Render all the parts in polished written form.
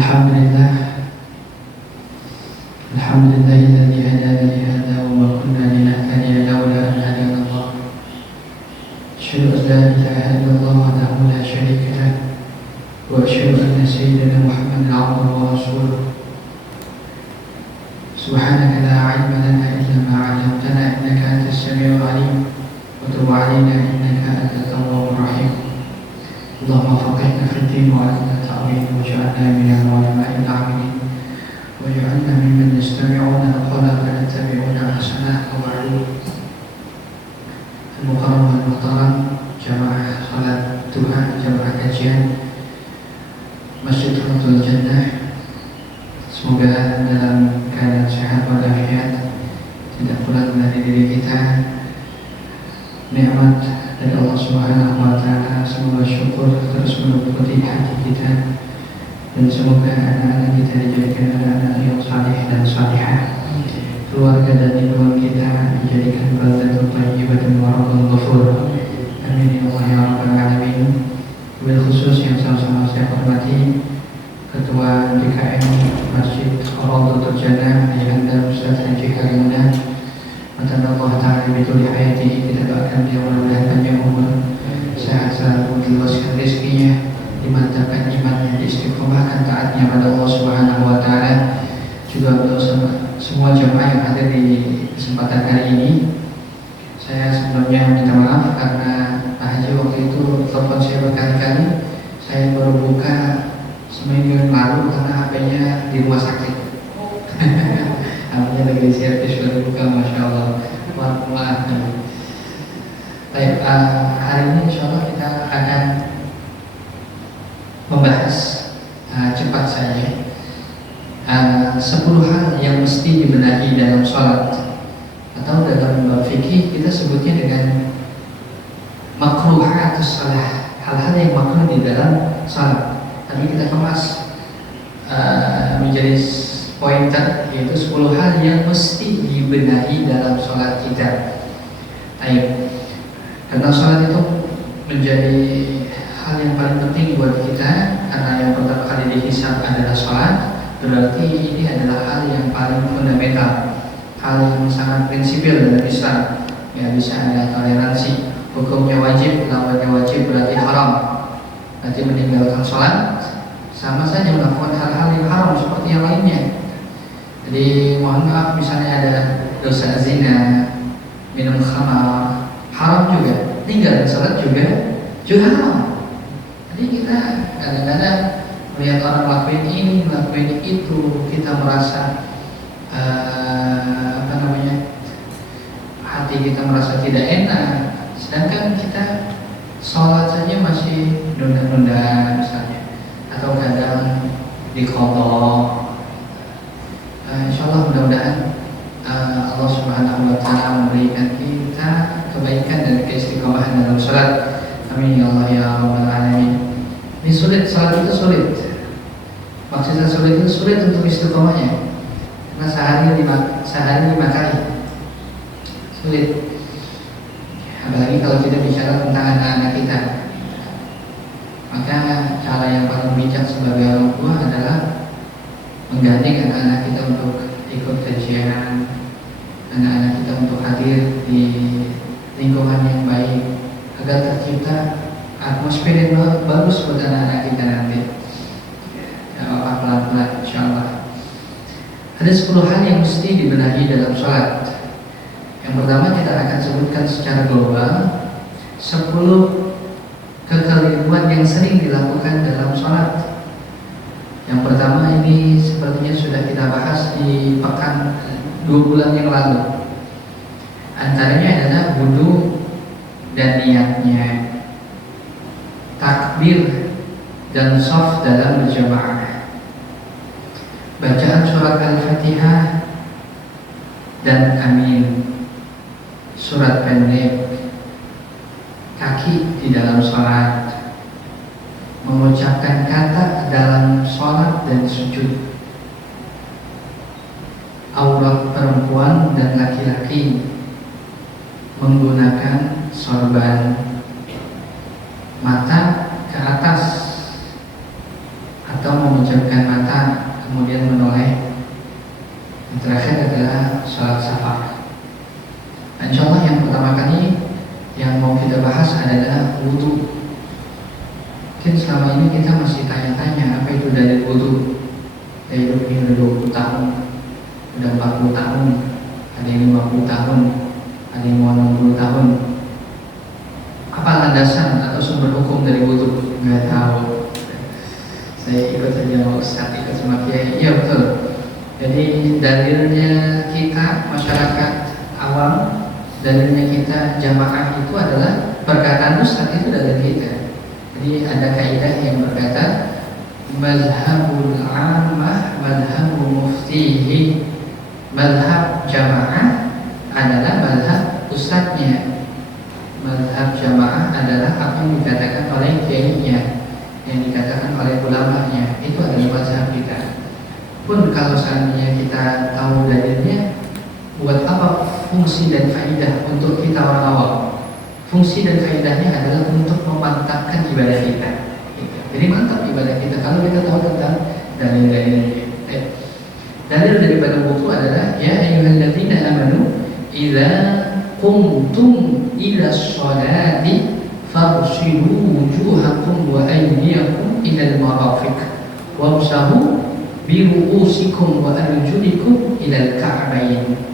Alhamdulillah, alhamdulillahilladzi hadana li hadza wa ma kunna linahtadiya laula an hadana Allah. Asyhadu an la ilaha illallah wahdahu la syarika lah wa asyhadu anna sayyidana Muhammadan 'abduhu wa rasuluh. Subhanaka la 'ilma lana illa ma 'allamtana innaka antas samiul 'alim wa tub 'alaina innaka antat tawwabur rahim. Allahumma faqihna fid din wa 'allimna ta'wil waj'alna minal 'ulama'il 'amilin waj'alna mimman yastami'una al-qawla fayattabi'una ahsanah. Wa ba'du. Al-mukarram wal muhtaram jamaah salat Tuhan, jamaah kajian Masjid Fathul Jannah, semoga dalam keadaan sehat walafiat, tidak pula dari diri kita nikmat dari Allah Subhanahu wa taala. Semoga syukur terus meliputi hati kita dan semoga anak-anak kita dijadikan anak-anak yang saleh dan salihah, keluarga dan lingkungan kita dijadikan baldatun thayyibatan wa rabbun ghafur. Amin ya Allah ya rabbal alamin. Wabil khusus yang sama-sama saya hormati Ketua DKM Masjid Rawdatul Jannah Ayahanda Ustaz Haji Karimuna, Allah Ta'ala bituli hayati, kita doakan dia mudah-mudahan panjang umur, sehat selalu, diluaskan rezekinya, dimantapkan imannya, diistiqomahkan taatnya pada Allah Subhanahu wa taala. Juga untuk semua jemaah yang hadir di kesempatan kali ini, saya sebelumnya minta maaf karena Pak Haji waktu itu telepon saya berkali-kali. Saya baru buka seminggu yang lalu karena HP-nya di rumah sakit. HP-nya lagi servis baru buka, masya Allah. Maaf. Baik, hari ini insya Allah kita akan membahas cepat saja 10 hal yang mesti dibenahi dalam sholat, atau dalam bab fikih kita sebutnya dengan makruhatus shalah, hal-hal yang makruh di dalam sholat. Tadi kita kemas menjadi pointer, yaitu 10 hal yang mesti dibenahi dalam sholat kita. Baik, karena sholat itu menjadi hal yang paling penting buat kita, karena yang pertama kali dihisab adalah sholat. Berarti ini adalah hal yang paling fundamental, hal yang sangat prinsipil dalam Islam. Ya, bisa ada toleransi, hukumnya wajib, lawannya wajib berarti haram. Berarti meninggalkan sholat sama saja melakukan hal-hal yang haram seperti yang lainnya. Jadi mohon maaf, misalnya ada dosa zina, minum khamar, haram juga. Tinggal sholat juga haram. Jadi kita kadang-kadang melihat orang lakuin ini, lakuin itu, kita merasa hati kita merasa tidak enak. Sedangkan kita sholat saja masih nunda-nunda misalnya, atau kadang diqadha. Insyaallah mudah-mudahan Allah Subhanahu wa taala memberikan kita kebaikan dan keistiqomahan dalam salat. Amin ya Allah ya rabbal alamin. Ini sulit, salat itu sulit. Maksudnya sulit itu sulit untuk istiqomahnya, karena sehari 5 kali sulit. Apalagi kalau kita bicara tentang anak-anak kita, maka cara yang paling bijak sebagai orang tua adalah menggandeng anak-anak kita untuk ikut kajian, anak-anak kita untuk hadir di lingkungan yang baik, agar tercipta atmosfer yang bagus buat anak-anak kita nanti. Ya, pelan-pelan insyaallah. Ada 10 hal yang mesti dibenahi dalam sholat. Yang pertama kita akan sebutkan secara global 10 kekeliruan yang sering dilakukan dalam sholat. Yang pertama ini sepertinya sudah kita bahas di pekan 2 bulan yang lalu. Antaranya adalah wudu dan niatnya, takbir dan shaf dalam berjamaah, bacaan surat Al-Fatihah dan amin, surat pendek, kaki di dalam sholat, mengucapkan kata dalam sholat dan sujud, aurat perempuan dan laki-laki, menggunakan sorban, mata ke atas atau memejamkan mata mata kemudian menoleh. Yang terakhir adalah sholat safar. Insya Allah yang pertama kali yang mau kita bahas adalah wudhu. Mungkin selama ini kita masih tanya-tanya apa itu dalil wudhu. Kita hidup ini udah 20 tahun, udah 40 tahun, ada yang 50 tahun, ada yang mau 60 tahun. Apa landasan atau sumber hukum dari wudhu? Nggak tahu. Saya ikut saja mau Ustaz, ikut sama Kiai. Iya betul. Jadi dalilnya kita masyarakat awam, dalilnya kita jamaah itu adalah perkataan Ustaz, itu dalil kita. Jadi ada kaidah yang berkata mazhabul ammah mazhabul muftihi. Mazhab jamaah adalah mazhab ustadznya. Mazhab jamaah adalah apa yang dikatakan oleh kiainya, yang dikatakan oleh ulamanya. Itu adalah mazhab kita. Pun kalau seandainya kita tahu dalilnya, buat apa fungsi dan faidah untuk kita orang awam? Fungsi dan faidahnya adalah untuk memantapkan ibadah kita. Jadi mantap ibadah kita kalau kita tahu tentang dalil-dalilnya. Dalil daripada wudu adalah ya ayyuhalladzina amanu idza qumtum ila sholati faghsilu wujuhakum wa aydiyakum ila al-marafiq wamsahu bi ru'usikum wa arjulikum ila al-ka'bayn.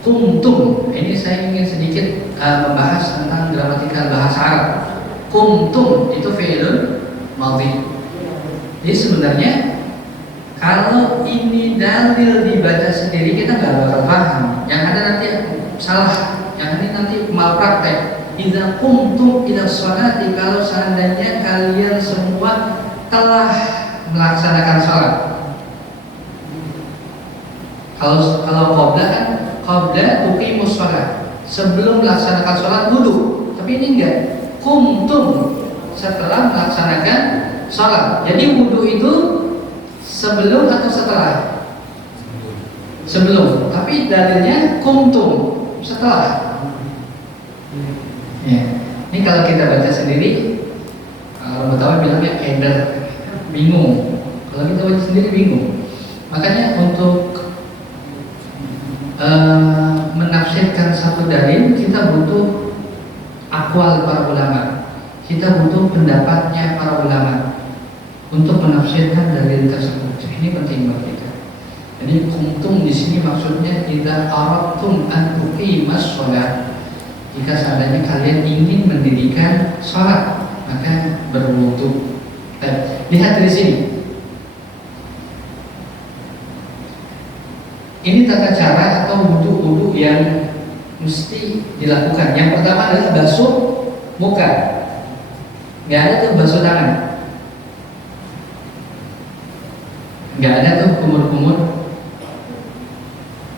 Qumtum, ini saya ingin sedikit membahas tentang gramatikal bahasa Arab. Qumtum itu fi'ilun madhi. Jadi sebenarnya kalau ini dalil dibaca sendiri kita nggak bakal paham. Yang ada nanti salah, yang ini nanti malpraktek. Idza qumtum ila sholati, kalau seandainya kalian semua telah melaksanakan sholat. Kalau qabla kan qabla tuqimus sholat, sebelum melaksanakan sholat wudhu. Tapi ini enggak, qumtum setelah melaksanakan sholat. Jadi wudhu itu sebelum atau setelah? Sebelum. Tapi dalilnya qumtum setelah. Ya. Ini kalau kita baca sendiri, kalau Betawi bilangnya eder, bingung. Kalau kita baca sendiri bingung. Makanya untuk menafsirkan satu dalil kita butuh aqwal para ulama. Kita butuh pendapatnya para ulama untuk menafsirkan dalil tersebut. Ini penting buat kita. Jadi kuntum di sini maksudnya idza aradtum an tuqimas shalah. Jika seandainya kalian ingin mendirikan sholat, maka berwudu. Lihat dari sini. Ini tata cara atau wudu-wudu yang mesti dilakukan. Yang pertama adalah basuh muka. Nggak ada tuh basuh tangan. Nggak ada tuh kumur-kumur.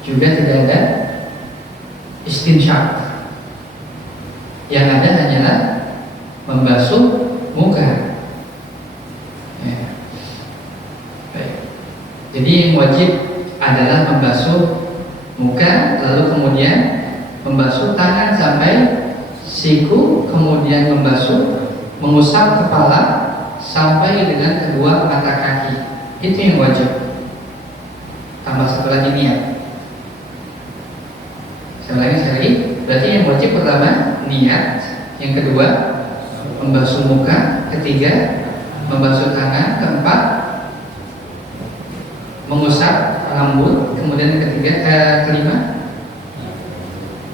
Juga tidak ada istinsyak. Yang ada hanyalah membasuh muka. Ya. Baik. Jadi yang wajib adalah membasuh muka, lalu kemudian membasuh tangan sampai siku, kemudian mengusap kepala sampai dengan kedua mata kaki. Itu yang wajib. Tambah satu lagi niat. Sekali. Berarti yang wajib pertama niat, yang kedua membasuh muka, ketiga membasuh tangan, keempat mengusap rambut, kemudian kelima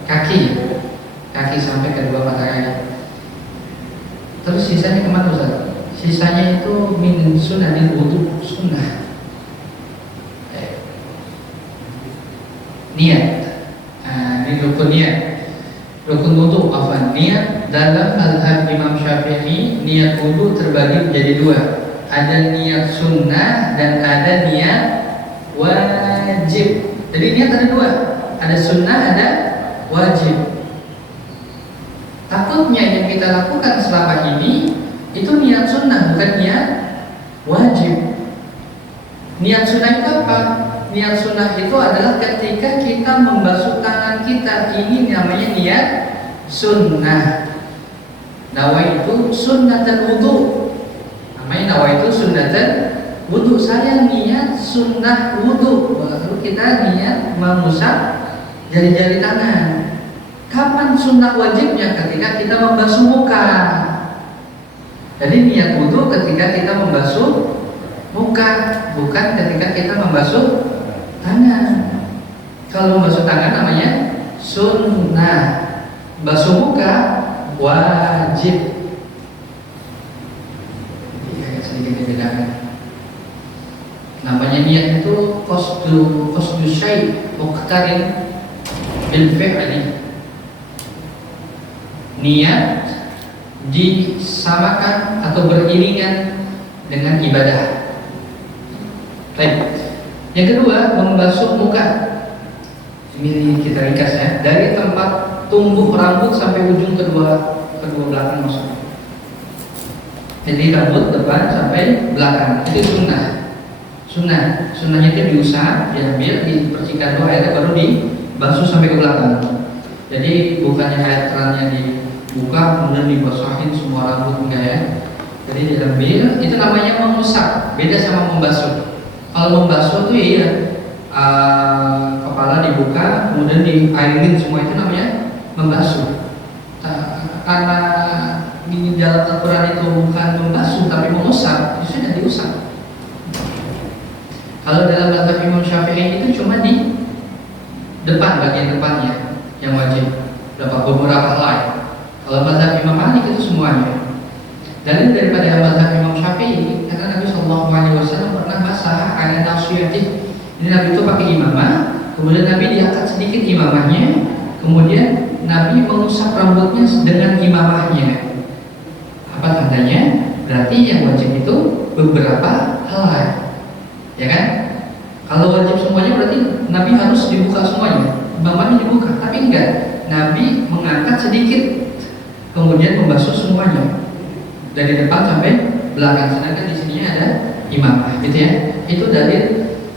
kaki sampai kedua mata kaki. Terus sisanya kemana Ustaz? Sisanya itu min sunanil wudu, sunnah. Niat. Ini rukun niat. Rukun wudu afwan. Niat dalam mazhab Imam Syafi'i, niat wudu terbagi menjadi dua. Ada niat sunnah dan ada niat wajib. Jadi niat ada dua, ada sunnah, ada wajib. Takutnya yang kita lakukan selama ini itu niat sunnah, bukan niat wajib. Niat sunnah itu apa? Niat sunnah itu adalah ketika kita membasuh tangan kita, ini namanya niat sunnah. Nawaitu sunnatan wudu. Namanya nawaitu sunnatan wudhu, saya niat sunnah wudhu, baru kita niat mengusap jari-jari tangan. Kapan sunnah wajibnya? Ketika kita membasuh muka. Jadi niat wudhu ketika kita membasuh muka, bukan ketika kita membasuh tangan. Kalau membasuh tangan namanya sunnah, basuh muka wajib. Jadi agak sedikit dibedakan. Namanya niat itu qasdu syai' muqtarin bil fi'li. Niat disamakan atau beriringan dengan ibadah. Baik. Yang kedua, membasuh muka. Ini kita ringkas ya, dari tempat tumbuh rambut sampai ujung kedua belakang maksudnya. Jadi rambut depan sampai belakang itu sunnahnya itu diusap, diambil, dipercikan dulu airnya, baru dibasuh sampai ke belakang. Jadi bukannya air kerannya dibuka kemudian dibasahin semua rambut, enggak ya. Jadi diambil, itu namanya mengusap, beda sama membasuh. Kalau membasuh tuh iya, kepala dibuka kemudian diairin semua, itu namanya membasuh. Karena di dalam Al-Quran itu bukan membasuh tapi mengusap, itu sudah diusap. Kalau dalam mazhab Imam Syafi'i itu cuma di depan, bagian depannya yang wajib, beberapa helai. Kalau mazhab Imam Malik itu semuanya. Dan daripada mazhab Imam Syafi'i, karena Nabi SAW pernah basah ala nasiyati. Ini Nabi itu pakai imamah, kemudian Nabi diangkat sedikit imamahnya, kemudian Nabi mengusap rambutnya dengan imamahnya. Apa tandanya? Berarti yang wajib itu beberapa helai, ya kan? Kalau wajib semuanya berarti Nabi harus dibuka semuanya, imamahnya dibuka. Tapi enggak, Nabi mengangkat sedikit, kemudian membasuh semuanya dari depan sampai belakang. Sedangkan di sini ada imamah, gitu ya. Itu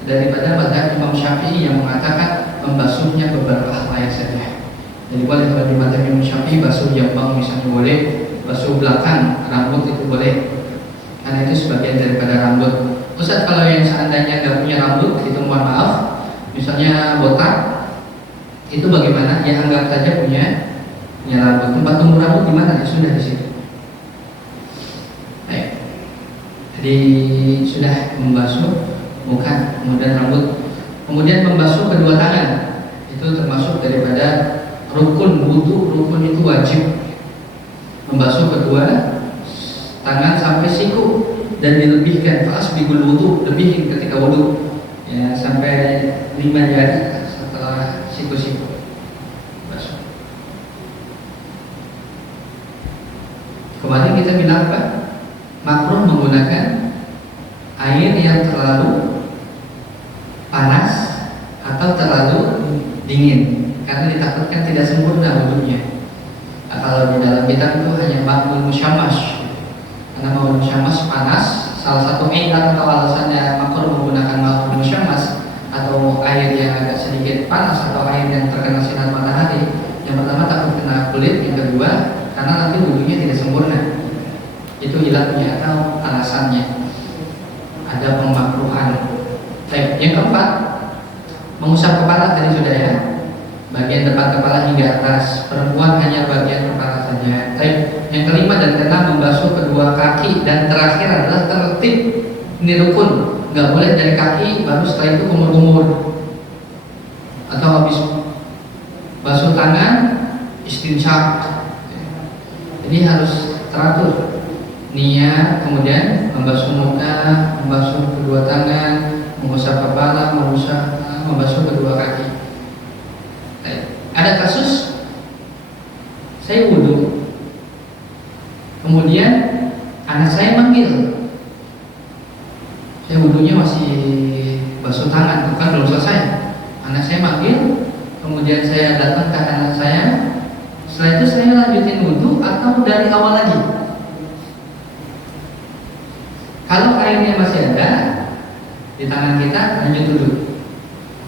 daripada mazhab Imam Syafi'i yang mengatakan membasuhnya beberapa helai saja. Jadi boleh kalau di mazhab Imam Syafi'i basuh jambang misalnya boleh, basuh belakang rambut itu boleh, karena itu sebagian daripada rambut. Ustaz, kalau yang seandainya nggak punya rambut, itu mohon maaf, misalnya botak, itu bagaimana? Ya anggap saja punya rambut. Tempat tumbuh rambut di mana? Ya sudah di situ. Baik. Jadi sudah membasuh muka, kemudian rambut, kemudian membasuh kedua tangan. Itu termasuk daripada rukun wudu. Rukun itu wajib. Membasuh kedua tangan sampai siku, dan dilebihkan fasbigul wudu, lebihin ketika wudu ya, sampai 5 jari setelah siku-siku basuh. Kemarin kita bilang apa? Makruh menggunakan air yang terlalu panas atau terlalu dingin, karena ditakutkan tidak sempurna wudunya. Nah, kalau di dalam kitab itu hanya ma'ul musyammas, karena ma'ul musyammas panas. Salah satu ilat atau alasannya makruh menggunakan ma'ul musyammas atau air yang agak sedikit panas atau air yang terkena sinar matahari. Yang pertama takut kena kulit, yang kedua karena nanti wudunya tidak sempurna. Itu ilatnya atau alasannya. Ada pemakruhan. Baik, yang keempat, mengusap kepala tadi sudah ya. Bagian depan kepala hingga atas, perempuan hanya bagian kepala saja. Baik, yang kelima dan keenam membasuh kedua kaki, dan terakhir adalah tertib. Ini rukun, nggak boleh dari kaki baru setelah itu kumur-kumur. Atau habis basuh tangan istinsyak. Jadi harus teratur. Niat, kemudian membasuh muka, membasuh kedua tangan, mengusap kepala, membasuh kedua kaki. Ada kasus saya wudhu, kemudian anak saya manggil, saya wudhunya masih basuh tangan, bukan belum selesai. Anak saya manggil, kemudian saya datang ke anak saya. Setelah itu saya lanjutin wudhu atau dari awal lagi? Kalau airnya masih ada di tangan kita, lanjut wudhu.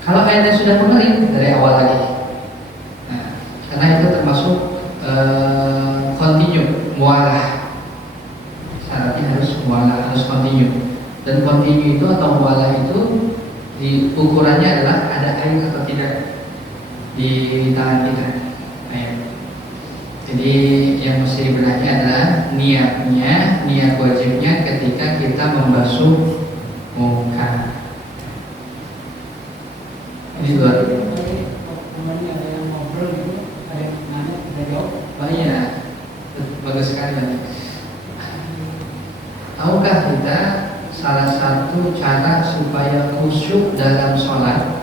Kalau airnya sudah kering, dari awal lagi. Karena itu termasuk kontinu, mualah. Syaratnya harus mualah, harus kontinu. Dan kontinu itu ukurannya adalah ada air atau tidak di tangan kita. Jadi yang mesti dibenahi adalah niat wajibnya ketika kita membasuh muka. Ini luar. Ada yang ngobrol gitu, ada yang nanya, ada jawab. Oh iya, bagus sekali Pak. Tahukah kita salah satu cara supaya khusyuk dalam sholat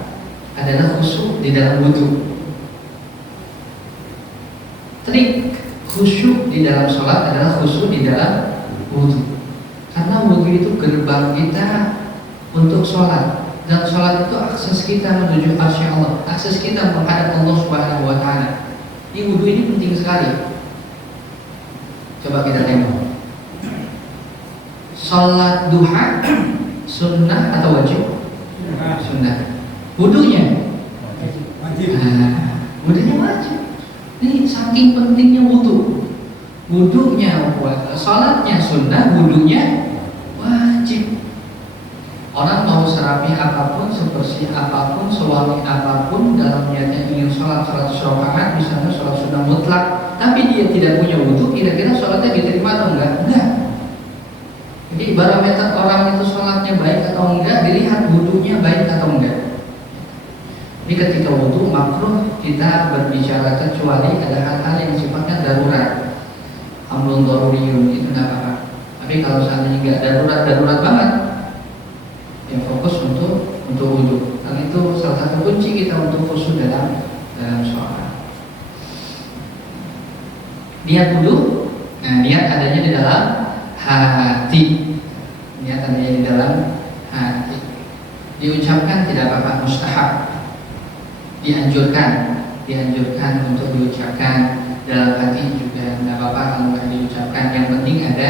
adalah khusyuk di dalam wudhu. Trik khusyuk di dalam sholat adalah khusyuk di dalam wudhu. Karena wudhu itu gerbang kita untuk sholat, dan sholat itu akses kita menuju arsy Allah, akses kita menghadap Allah Subhanahu Wa Taala. Ini wudhu ini penting sekali. Coba kita tengok. Sholat duha sunnah atau wajib? Sunnah. Wudhunya? Wajib. Wudhunya wajib. Ini saking pentingnya wudhu. Wudhunya, sholatnya sunnah, wudhunya wajib. Orang mau serapi apapun, sebersih apapun, sewangi apapun, dalam niatnya ingin sholat 100 rakaat, misalnya sholat sunnah mutlak, tapi dia tidak punya wudhu, kira-kira sholatnya diterima atau enggak? Enggak. Jadi barometer orang itu sholatnya baik atau enggak dilihat wudhunya baik atau enggak. Jadi ketika wudhu makruh kita berbicara kecuali ada hal-hal yang sifatnya darurat, amrun daruriyun, itu tidak apa-apa. Tapi kalau seandainya enggak darurat banget, ya fokus untuk wudhu. Dan itu salah satu kunci kita untuk khusyuk dalam sholat. Niat wudhu, niat adanya di dalam hati. Niat adanya di dalam hati. Diucapkan tidak apa-apa, mustahab. Dianjurkan untuk diucapkan dalam hati juga tidak apa-apa kalau nggak diucapkan. Yang penting ada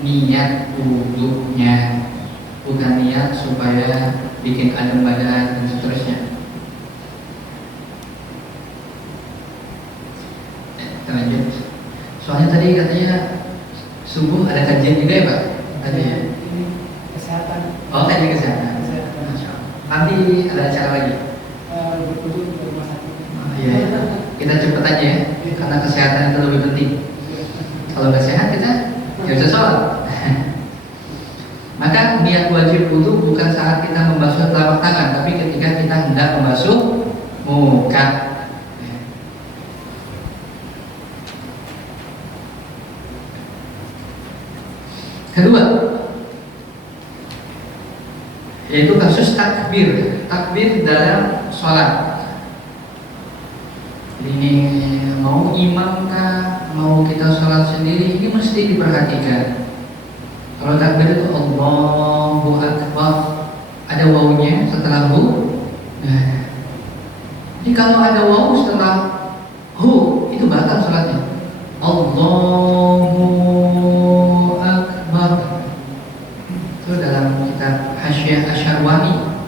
niat wudhunya, bukan niat supaya bikin adem badan dan seterusnya. Kita lanjut. Soalnya tadi katanya subuh ada kajian juga ya Pak? Tadi ya? Ini kesehatan. Oh, kajian kesehatan. Nanti ada acara lagi. Berkunjung ke rumah sakit. Oh, iya. Kita cepet aja ya, karena kesehatan itu lebih penting. Kalau nggak sehat kita nggak bisa sholat. Maka niat wajib wudhu bukan saat kita membasuh telapak tangan, tapi ketika kita hendak membasuh muka. Kedua, yaitu kasus takbir dalam sholat. Ini mau imam kah, mau kita sholat sendiri, ini mesti diperhatikan. Kalau takbir itu Allahu Akbar, ada wawunya setelah hu. Nah, jadi kalau ada wawu setelah hu, itu batal sholatnya. Allahu Akbar. Itu dalam kitab Hasyiah Asyarwani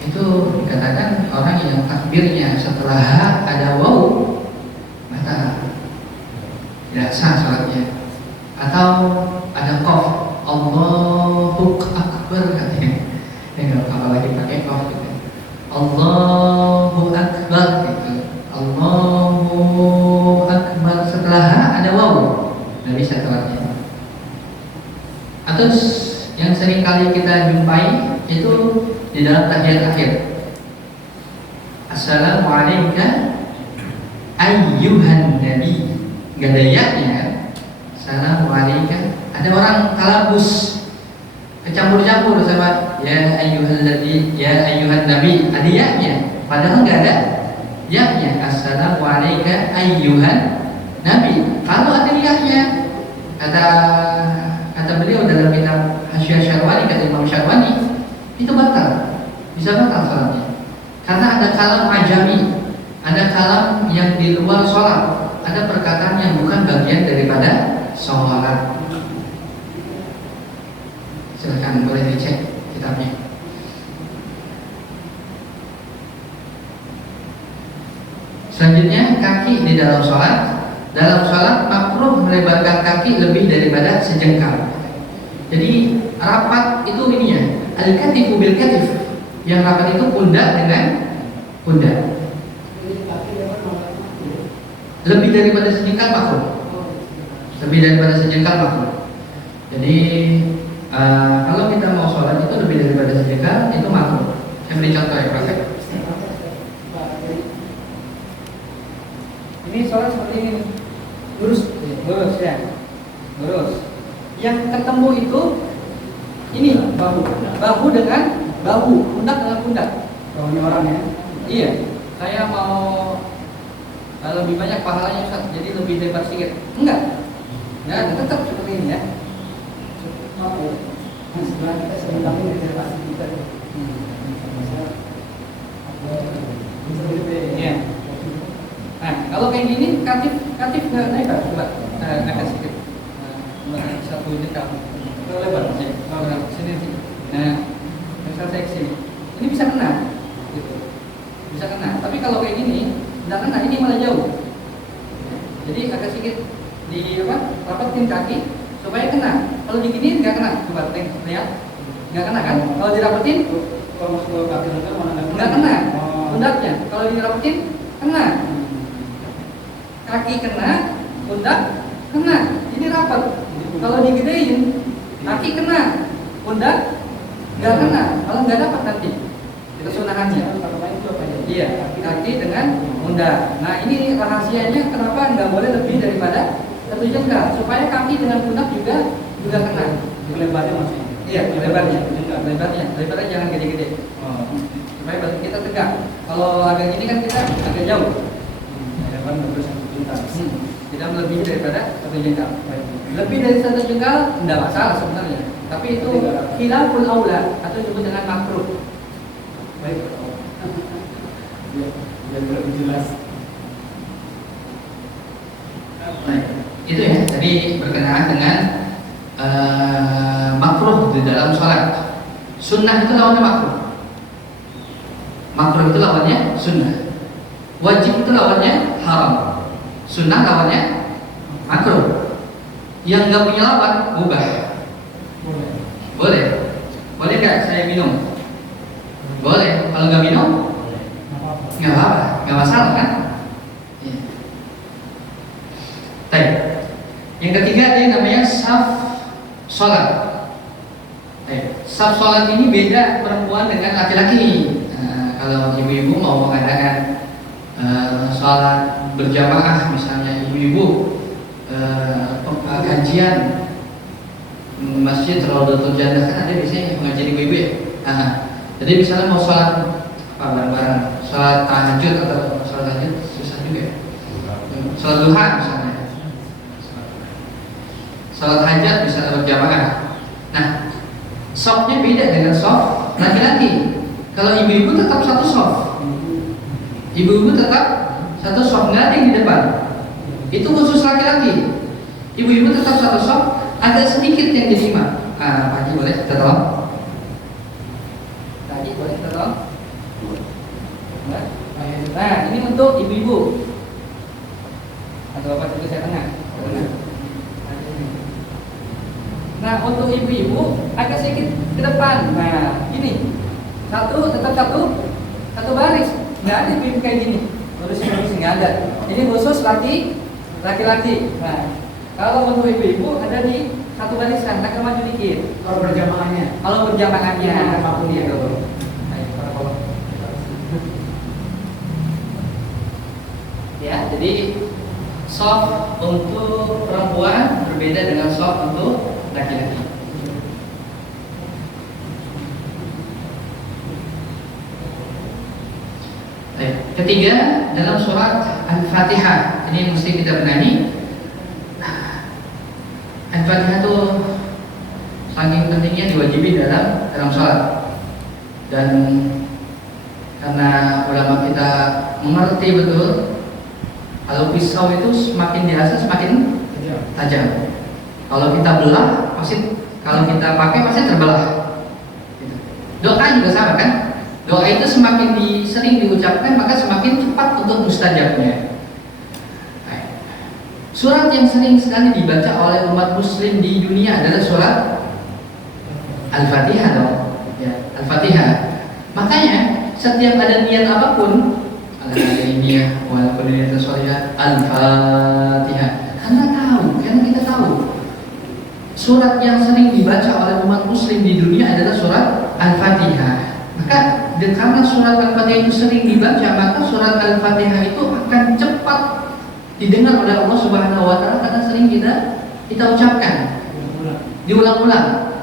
itu dikatakan orang yang takbirnya setelah ha ada wawu batal, tidak sah sholatnya. Atau ada qaf, Allahu Akbar katanya. Enggak apa lagi pakai qaf gitu. Allahu Akbar gitu. Allahu Akbar setelah ha ada wawu, tidak bisa sholatnya. Atau yang sering kali kita jumpai itu di dalam tahiyat akhir. Assalamualaikum ayyuhan nabi. Enggak ada ya-nya. Assalamualaikum. Ada orang talabus, kecampur-campur sama ya ayyuhan nabi. Ada ya-nya. Padahal enggak ada ya-nya. Assalamualaikum ayyuhan nabi. Kalau ada ya-nya, kata beliau dalam kitab Hasyiah Syarwani, kata Imam Syarwani, itu batal, bisa batal sholatnya. Karena ada kalam ajami, ada kalam yang di luar sholat, ada perkataan yang bukan bagian daripada sholat. Silahkan boleh dicek kitabnya. Selanjutnya kaki di dalam sholat. Dalam sholat makruh melebarkan kaki lebih daripada sejengkal. Jadi rapat itu ininya al-katifu bil katif. Yang rapat itu pundak dengan pundak. Jadi kaki dia menolak mati. Lebih daripada sejengkal makruh. Lebih daripada sejengkal makruh. Jadi kalau kita mau sholat itu lebih daripada sejengkal itu makruh. Saya beri contoh ya, praktek. Ini sholat seperti ini, lurus ya, lurus. Yang ketemu itu ini bahu dengan bahu, pundak dengan pundak. Bawahnya orang ya. Iya, saya mau lebih banyak pahalanya Ustaz, jadi lebih lebar sedikit. Enggak, ya tetap seperti ini ya. Mau. Nah, setelah kita sebentar ini reservasi kita. Iya. Nah, kalau kayak gini, katif nggak naik kan? Coba, naik sedikit. Satu jengkal. Ke lebar, ya. Sini. Nah, misal saya kesini, ini bisa kena, gitu. Bisa kena. Tapi kalau kayak gini, nggak kena. Ini malah jauh. Jadi agak sedikit di rapetin kaki supaya kena. Kalau di gini nggak kena. Coba lihat, nggak kena kan? Kalau dirapetin, Kalau masuk ke kaki kita mana nggak kena. Pundaknya, kalau dirapetin, kena. Kaki kena, pundak kena. Ini rapat. Kalau digedein, kaki kena, pundak nggak kena. Kalau nggak dapat nanti kesunahannya. Iya, kaki dengan pundak. Nah ini rahasianya kenapa nggak boleh lebih daripada satu jengkal supaya kaki dengan pundak juga kena. Lebarnya maksudnya. Iya, lebarnya jangan gede-gede. Supaya badan kita tegak. Kalau agak gini kan kita agak jauh. Lebar lebih satu jengkal. Tidak melebihi daripada satu jengkal. Lebih dari satu jengkal tidak masalah sebenarnya. Tapi itu khilaful aula atau disebut dengan makruh. Baik. Biar lebih jelas. Baik. Itu ya. Jadi berkenaan dengan makruh di dalam sholat. Sunnah itu lawannya makruh. Makruh itu lawannya sunnah. Wajib itu lawannya haram. Sunnah lawannya makruh. Yang nggak punya lawan mubah. Boleh. Boleh nggak saya minum? Boleh. Kalau nggak minum, nggak apa-apa, nggak masalah kan? Ya. Baik. Yang ketiga ada yang namanya saf sholat. Saf sholat ini beda perempuan dengan laki-laki. Kalau ibu-ibu mau mengadakan sholat berjamaah, misalnya ibu-ibu kajian masjid Raudhatul Jannah, kan ada biasanya pengajian ibu-ibu ya. Jadi misalnya mau sholat bareng-bareng, sholat tahajud atau sholat tahajud susah juga ya. Sholat duha misalnya, sholat hajat misalnya berjamaah. Nah, softnya beda dengan soft laki-laki. Kalau ibu-ibu tetap satu soft, ibu-ibu tetap satu soft, nggak ada yang di depan. Itu khusus laki-laki. Ibu-ibu tetap satu soft, ada sedikit yang jadi imam. Pak Haji boleh kita tolong? Pak Haji boleh kita tolong? Nah, ini untuk ibu-ibu. Atau Bapak juga saya tengah. Nah, untuk ibu-ibu agak sedikit ke depan. Nah, ini tetap satu baris. Nggak ada ibu kayak gini. Lurus nggak ada. Ini khusus laki-laki. Nah, kalau untuk ibu-ibu ada di satu barisan, agak maju dikit. Kalau berjamaahnya. Kalau berjamaahnya, apapun dia dulu. Ya, jadi soft untuk perempuan berbeda dengan soft untuk laki-laki. Ketiga, dalam surat Al-Fatihah ini mesti kita benahi. Al-Fatihah itu saking pentingnya diwajibi dalam sholat. Dan karena ulama kita mengerti betul, kalau pisau itu semakin diasah semakin tajam. Kalau kita belah, kalau kita pakai pasti terbelah. Doa juga sama kan? Doa itu semakin sering diucapkan maka semakin cepat untuk mustajabnya. Surat yang sering sekali dibaca oleh umat muslim di dunia adalah surat Al-Fatihah dong. Ya, Al-Fatihah. Makanya setiap ada niat apapun, al-ilmiyah wal qudriyah sholihah, al-Fatihah. Karena kita tahu surat yang sering dibaca oleh umat muslim di dunia adalah surat Al-Fatihah. Maka karena surat Al-Fatihah itu sering dibaca, maka surat Al-Fatihah itu akan cepat didengar oleh Allah Subhanahu wa taala karena sering kita ucapkan. Diulang-ulang.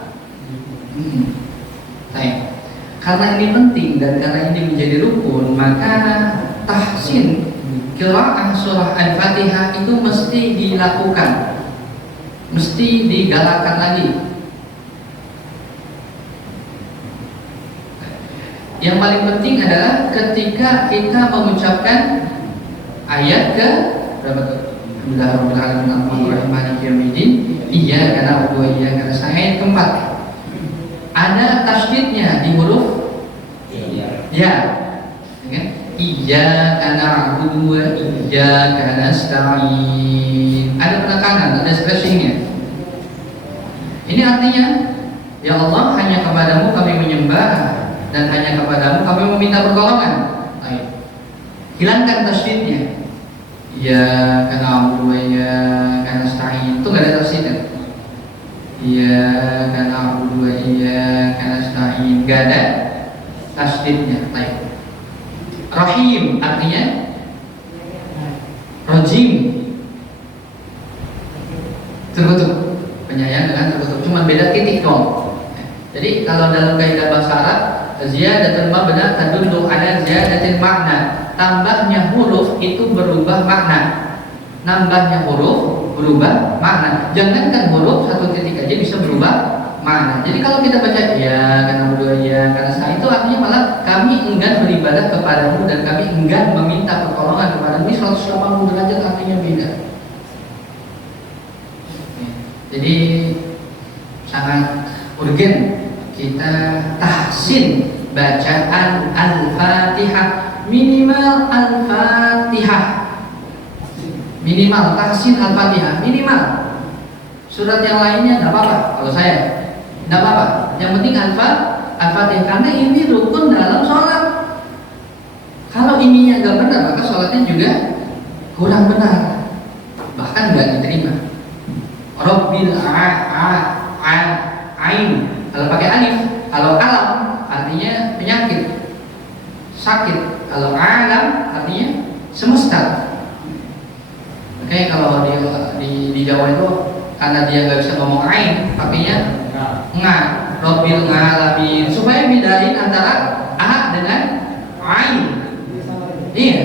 Baik. Karena ini penting dan karena ini menjadi rukun, maka tahsin qiraah surah Al-Fatihah itu mesti dilakukan. Mesti digalakkan lagi. Yang paling penting adalah ketika kita mengucapkan ayat ke berapa tuh? Bismillahirrahmanirrahim. Maliki yaumiddin. Iyyaka na'budu wa iyyaka nasta'in. Keempat. Ada tasydidnya di huruf ya. Iyyaka na'budu wa iyyaka nasta'in. Ada penekanan, ada stressingnya. Ini artinya, ya Allah, hanya kepadamu kami menyembah dan hanya kepadamu kami meminta pertolongan. Hilangkan tasydidnya. Iyyaka na'budu wa iyyaka nasta'in. Itu enggak ada tasydid. Iyyaka na'budu wa iyyaka nasta'in. Enggak ada tasydidnya. Baik. Rahim artinya rajim, terkutuk, penyayang dengan terkutuk, cuma beda titik dong. Jadi kalau dalam kaidah bahasa Arab, ziyadatul mabna tadullu ala ziyadatil makna. Tambahnya huruf itu berubah makna. Nambahnya huruf berubah makna. Jangankan huruf satu titik aja bisa berubah makna. Jadi kalau kita baca ya karena berdua ya karena saya, itu artinya malah kami enggan beribadah kepadamu dan kami enggan meminta pertolongan kepadamu. Ini 180 derajat artinya beda. Jadi sangat urgen kita tahsin bacaan Al-Fatihah, minimal Al-Fatihah, minimal tahsin Al-Fatihah minimal. Surat yang lainnya tidak apa-apa kalau saya, tidak apa-apa. Yang penting Al-Fatihah karena ini rukun dalam sholat. Kalau ininya nggak benar maka sholatnya juga kurang benar, bahkan nggak diterima. Rabbil ain kalau pakai alif, kalau alam artinya penyakit, sakit. Kalau alam artinya semesta. Makanya kalau di Jawa itu karena dia nggak bisa ngomong ain, pakainya nga, Rabbil alamin, supaya bedain antara a dengan ain. Iya.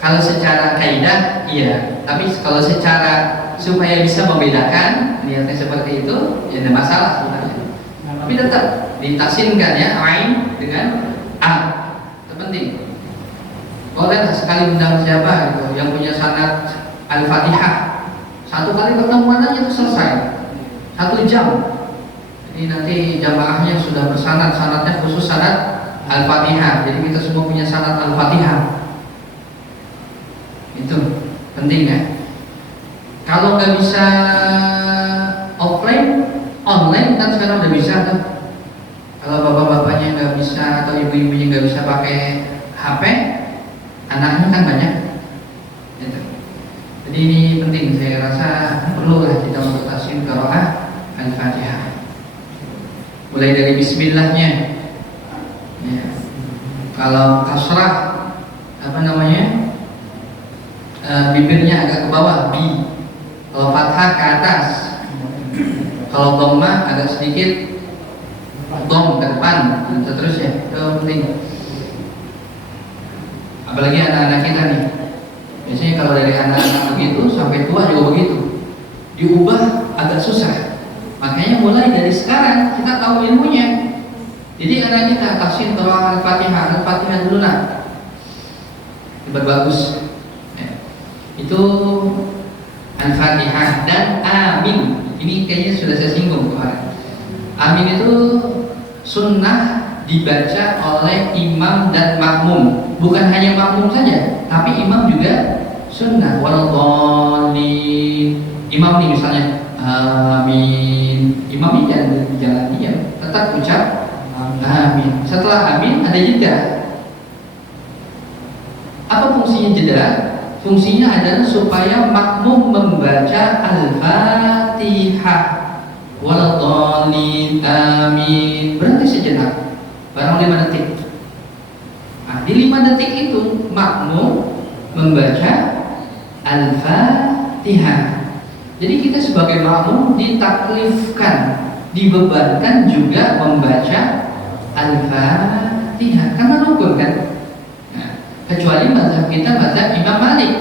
Kalau secara kaidah iya, tapi kalau secara supaya bisa membedakan niatnya seperti itu, ya ada masalah sebenarnya. Tapi tetap ditasinkan ya ain dengan a, itu penting. Boleh sekali undang siapa gitu yang punya sanad Al-Fatihah, satu kali pertemuan aja itu selesai, 1 jam. Jadi nanti jamaahnya sudah bersanad, sanadnya khusus sanad Al-Fatihah. Jadi kita semua punya sanad Al-Fatihah. Itu penting ya. Kalau nggak bisa offline, online kan sekarang udah bisa tuh. Kalau bapak-bapaknya nggak bisa atau ibu-ibunya nggak bisa pakai HP, anaknya kan banyak. Gitu. Jadi ini penting, saya rasa perlu lah kita untuk taslim qiraah Al-Fatihah. Mulai dari Bismillahnya. Ya. Kalau kasrah apa namanya? Bibirnya agak ke bawah, bi. Kalau fathah ke atas. Kalau dhammah agak sedikit dom ke depan, dan seterusnya. Itu penting. Apalagi anak-anak kita nih. Biasanya kalau dari anak-anak begitu sampai tua juga begitu. Diubah agak susah. Makanya mulai dari sekarang kita tahu ilmunya. Jadi anak kita tahsin qiraah Al-Fatihah, Al-Fatihah dulu lah. Bagus. Itu Al-Fatihah dan Amin. Ini kayaknya sudah saya singgung kemarin. Amin itu sunnah dibaca oleh imam dan makmum. Bukan hanya makmum saja, tapi imam juga sunnah. Waladhdallin. Imam nih misalnya Amin. Imam ini jangan diam, tetap ucap amin. Setelah amin ada jeda. Apa fungsinya jeda? Fungsinya adalah supaya makmum membaca Al-Fatihah. Waladhdallin, amin. Berhenti sejenak, barang 5 detik. Nah, di 5 detik itu makmum membaca Al-Fatihah. Jadi kita sebagai makmum ditaklifkan, dibebankan juga membaca Al-Fatihah karena rukun kan. Nah, kecuali mazhab kita mazhab Imam Malik.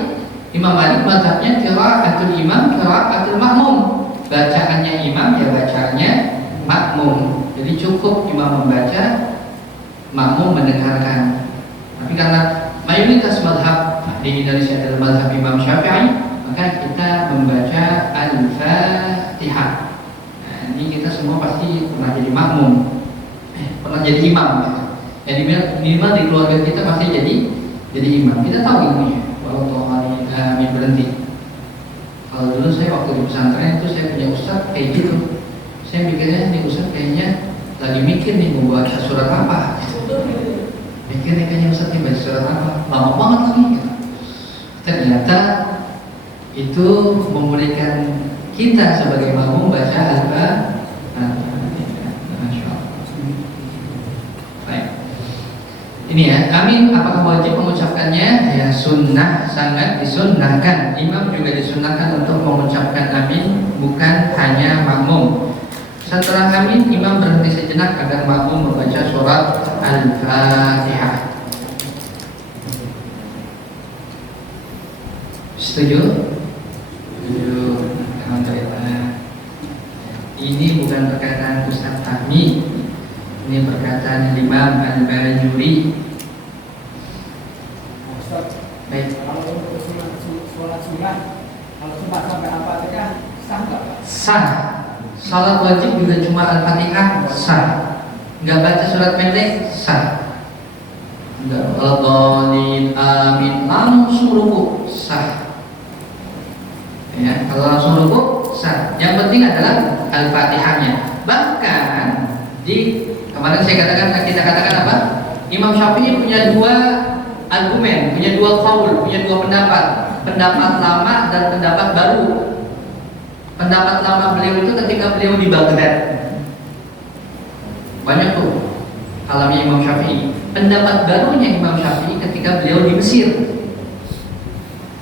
Imam Malik mazhabnya qiraatul imam, qiraatul makmum. Bacaannya imam ya bacaannya makmum. Jadi cukup imam membaca, makmum mendengarkan. Tapi karena mayoritas mazhab di Indonesia adalah mazhab Imam Syafi'i, maka kita membaca Al-Fatihah. Nah, ini kita semua pasti pernah jadi makmum, pernah jadi imam. Jadi minimal di keluarga kita pasti jadi imam. Kita tahu ini ya. Wallahualam, amin, berhenti. Kalau dulu saya waktu di pesantren itu saya punya ustadz kayak gitu. Saya mikirnya nih ustadz kayaknya lagi mikir nih mau baca surat apa. Mikirnya kayaknya ustadz nih baca surat apa. Lama banget lagi. Gitu. Ternyata itu memberikan kita sebagai makmum baca Al-Fatihah. Ini ya, amin. Apakah wajib mengucapkannya? Ya, sunnah, sangat disunnahkan. Imam juga disunnahkan untuk mengucapkan amin, bukan hanya makmum. Setelah amin, imam berhenti sejenak agar makmum membaca surat Al-Fatihah. Setuju? Setuju. Alhamdulillah. Ini bukan perkataan Ustaz Fahmi. Ini perkataan Imam Al-Bajuri. Baik. Kalau untuk sholat sunnah, kalau cuma sampai Al-Fatihah sah nggak? Sah. Salat wajib juga cuma Al-Fatihah sah. Nggak baca surat pendek sah. Nggak Waladhdallin, amin, langsung ruku sah. Ya, kalau langsung ruku sah. Yang penting adalah Al-Fatihahnya. Bahkan di kemarin kita katakan apa? Imam Syafi'i punya 2 argumen, punya 2 qaul, punya 2 pendapat. Pendapat lama dan pendapat baru. Pendapat lama beliau itu ketika beliau di Baghdad. Banyak tuh kalamnya Imam Syafi'i. Pendapat barunya Imam Syafi'i ketika beliau di Mesir.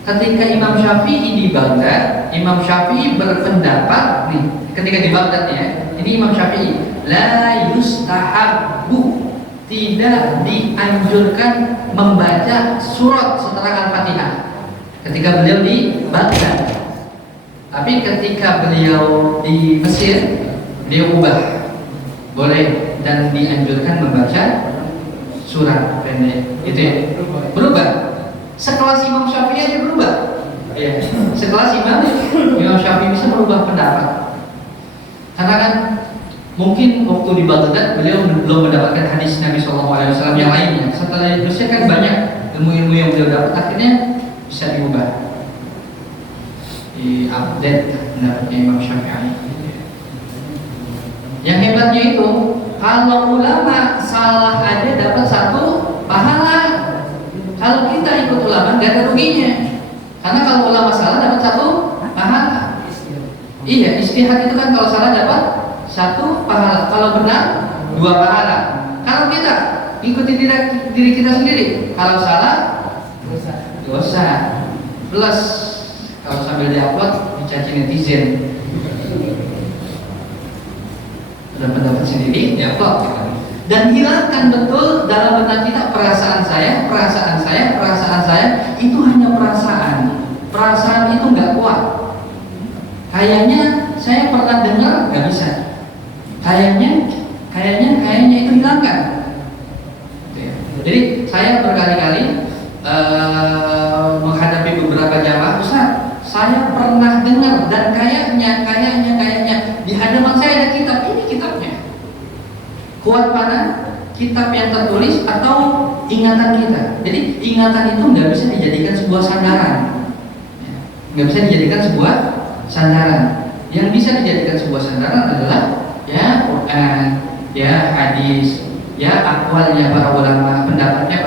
Ketika Imam Syafi'i di Baghdad, Imam Syafi'i berpendapat nih, ketika di Baghdad ya, ini Imam Syafi'i, la yustahabbu, tidak dianjurkan membaca surat setelah Al-Fatihah ketika beliau di Baghdad. Tapi ketika beliau di Mesir, beliau ubah, boleh dan dianjurkan membaca surat pendek. Itu ya, berubah. Sekelas Imam Syafi'i aja berubah. Ya, sekelas Imam Syafi'i bisa berubah pendapat. Karena kan mungkin waktu di Baghdad beliau belum mendapatkan hadis Nabi SAW yang lainnya. Setelah itu kan banyak ilmu-ilmu yang beliau dapat, akhirnya bisa diubah, di-update pendapatnya Imam Syafi'i. Yang hebatnya itu, kalau ulama salah aja dapat 1 pahala. Kalau kita ikut ulama nggak ada ruginya. Karena kalau ulama salah dapat 1 pahala. Iya, istihad itu kan kalau salah dapat 1 pahala, kalau benar 2 pahala. Kalau kita ikuti diri kita sendiri, kalau salah dosa. Plus kalau sambil diupload dicaci netizen, udah pendapat sendiri diupload. Dan hilangkan betul dalam benak kita perasaan saya itu hanya perasaan. Perasaan itu nggak kuat. Kayaknya saya pernah dengar, nggak bisa. Kayaknya itu hilangkan. Jadi saya berkali-kali menghadapi beberapa jamaah, Ustaz, saya pernah dengar dan kayaknya di hadapan saya ada kitab, ini kitabnya. Kuat mana? Kitab yang tertulis atau ingatan kita? Jadi ingatan itu nggak bisa dijadikan sebuah sandaran. Nggak bisa dijadikan sebuah sandaran. Yang bisa dijadikan sebuah sandaran adalah ya Quran, ya hadis, ya akwalnya para ulama, pendapatnya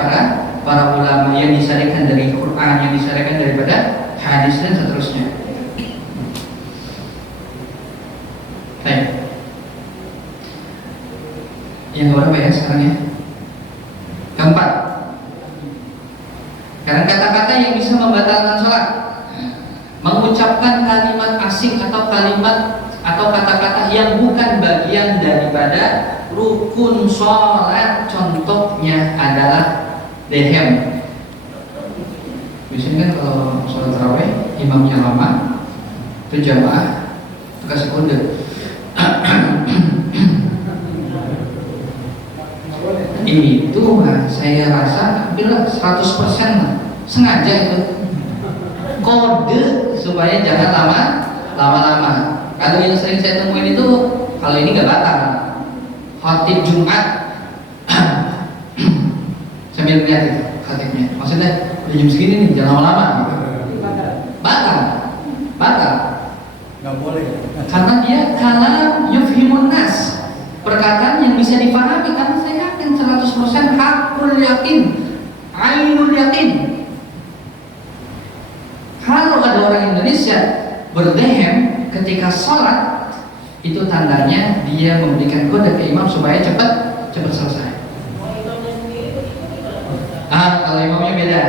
para ulama yang disyariatkan dari Quran, yang disyariatkan daripada hadis dan seterusnya. Baik. Yang berapa ya sekarang ya? Keempat. Karena kata-kata yang bisa membatalkan sholat, mengucapkan kalimat asing atau kalimat atau kata-kata yang bukan bagian daripada rukun sholat, contohnya adalah dehem. Biasanya kan kalau sholat tarawih imamnya lama, itu jamaah itu kasih kode. Itu saya rasa hampir 100% sengaja itu kode supaya jangan lama-lama. Kalau yang sering saya temuin itu, kalau ini nggak batal, khatib Jumat sambil lihat itu khatibnya, maksudnya udah jam segini nih, jangan lama-lama gitu. Batal nggak boleh karena dia kalam yufhimun nas, perkataan yang bisa dipahami. Karena saya yakin 100% hakul yakin, ainul yakin, kalau ada orang Indonesia berdehem ketika sholat, itu tandanya dia memberikan kode ke imam supaya cepat selesai. Kalau imamnya beda.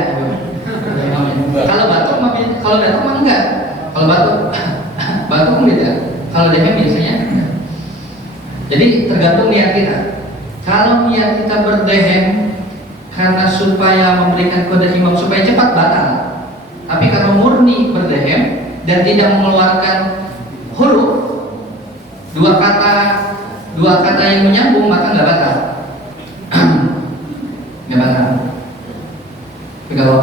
Kalau batuk mah enggak. Kalau batuk beda. Kalau dehem biasanya enggak. Jadi tergantung niat kita. Kalau niat kita berdehem karena supaya memberikan kode imam supaya cepat, batal. Tapi kalau murni berdehem dan tidak mengeluarkan huruf, dua kata yang menyambung, maka nggak batal. Nggak batal. Tapi kalau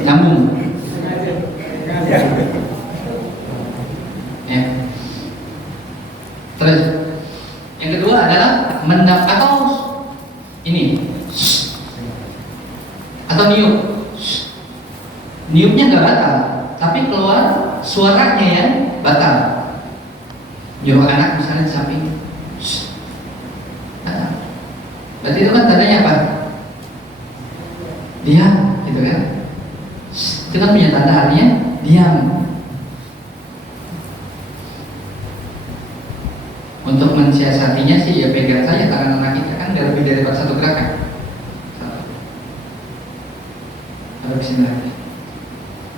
nyambung, ya. Terus yang kedua adalah atau ini atau niupnya nggak batal, tapi keluar suaranya yang batal. Nyuruh anak misalnya di samping, batal. Berarti itu kan tandanya apa? Diam, gitu kan? Itu kan punya tanda, artinya diam. Untuk mensiasatinya sih ya pegang saja tangan anak kita, kan nggak lebih dari satu gerakan. Harus bismillah.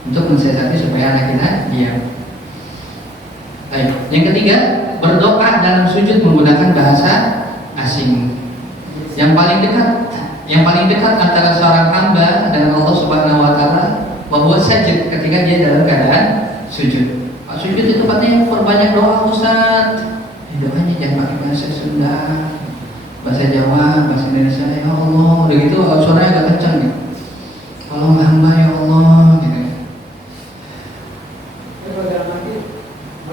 Untuk mensiasati supaya anak kita diam. Baik. Yang ketiga, berdoa dalam sujud menggunakan bahasa asing. Yang paling dekat antara seorang hamba dan Allah Subhanahu Wa Taala bahwa sajid ketika dia dalam keadaan sujud. Sujud itu penting, perbanyak doa Ustaz. Doanya jangan pakai bahasa Sunda, bahasa Jawa, bahasa Indonesia. Ya Allah, udah gitu suaranya agak kencang nih. Tolong hamba ya Allah, gitu.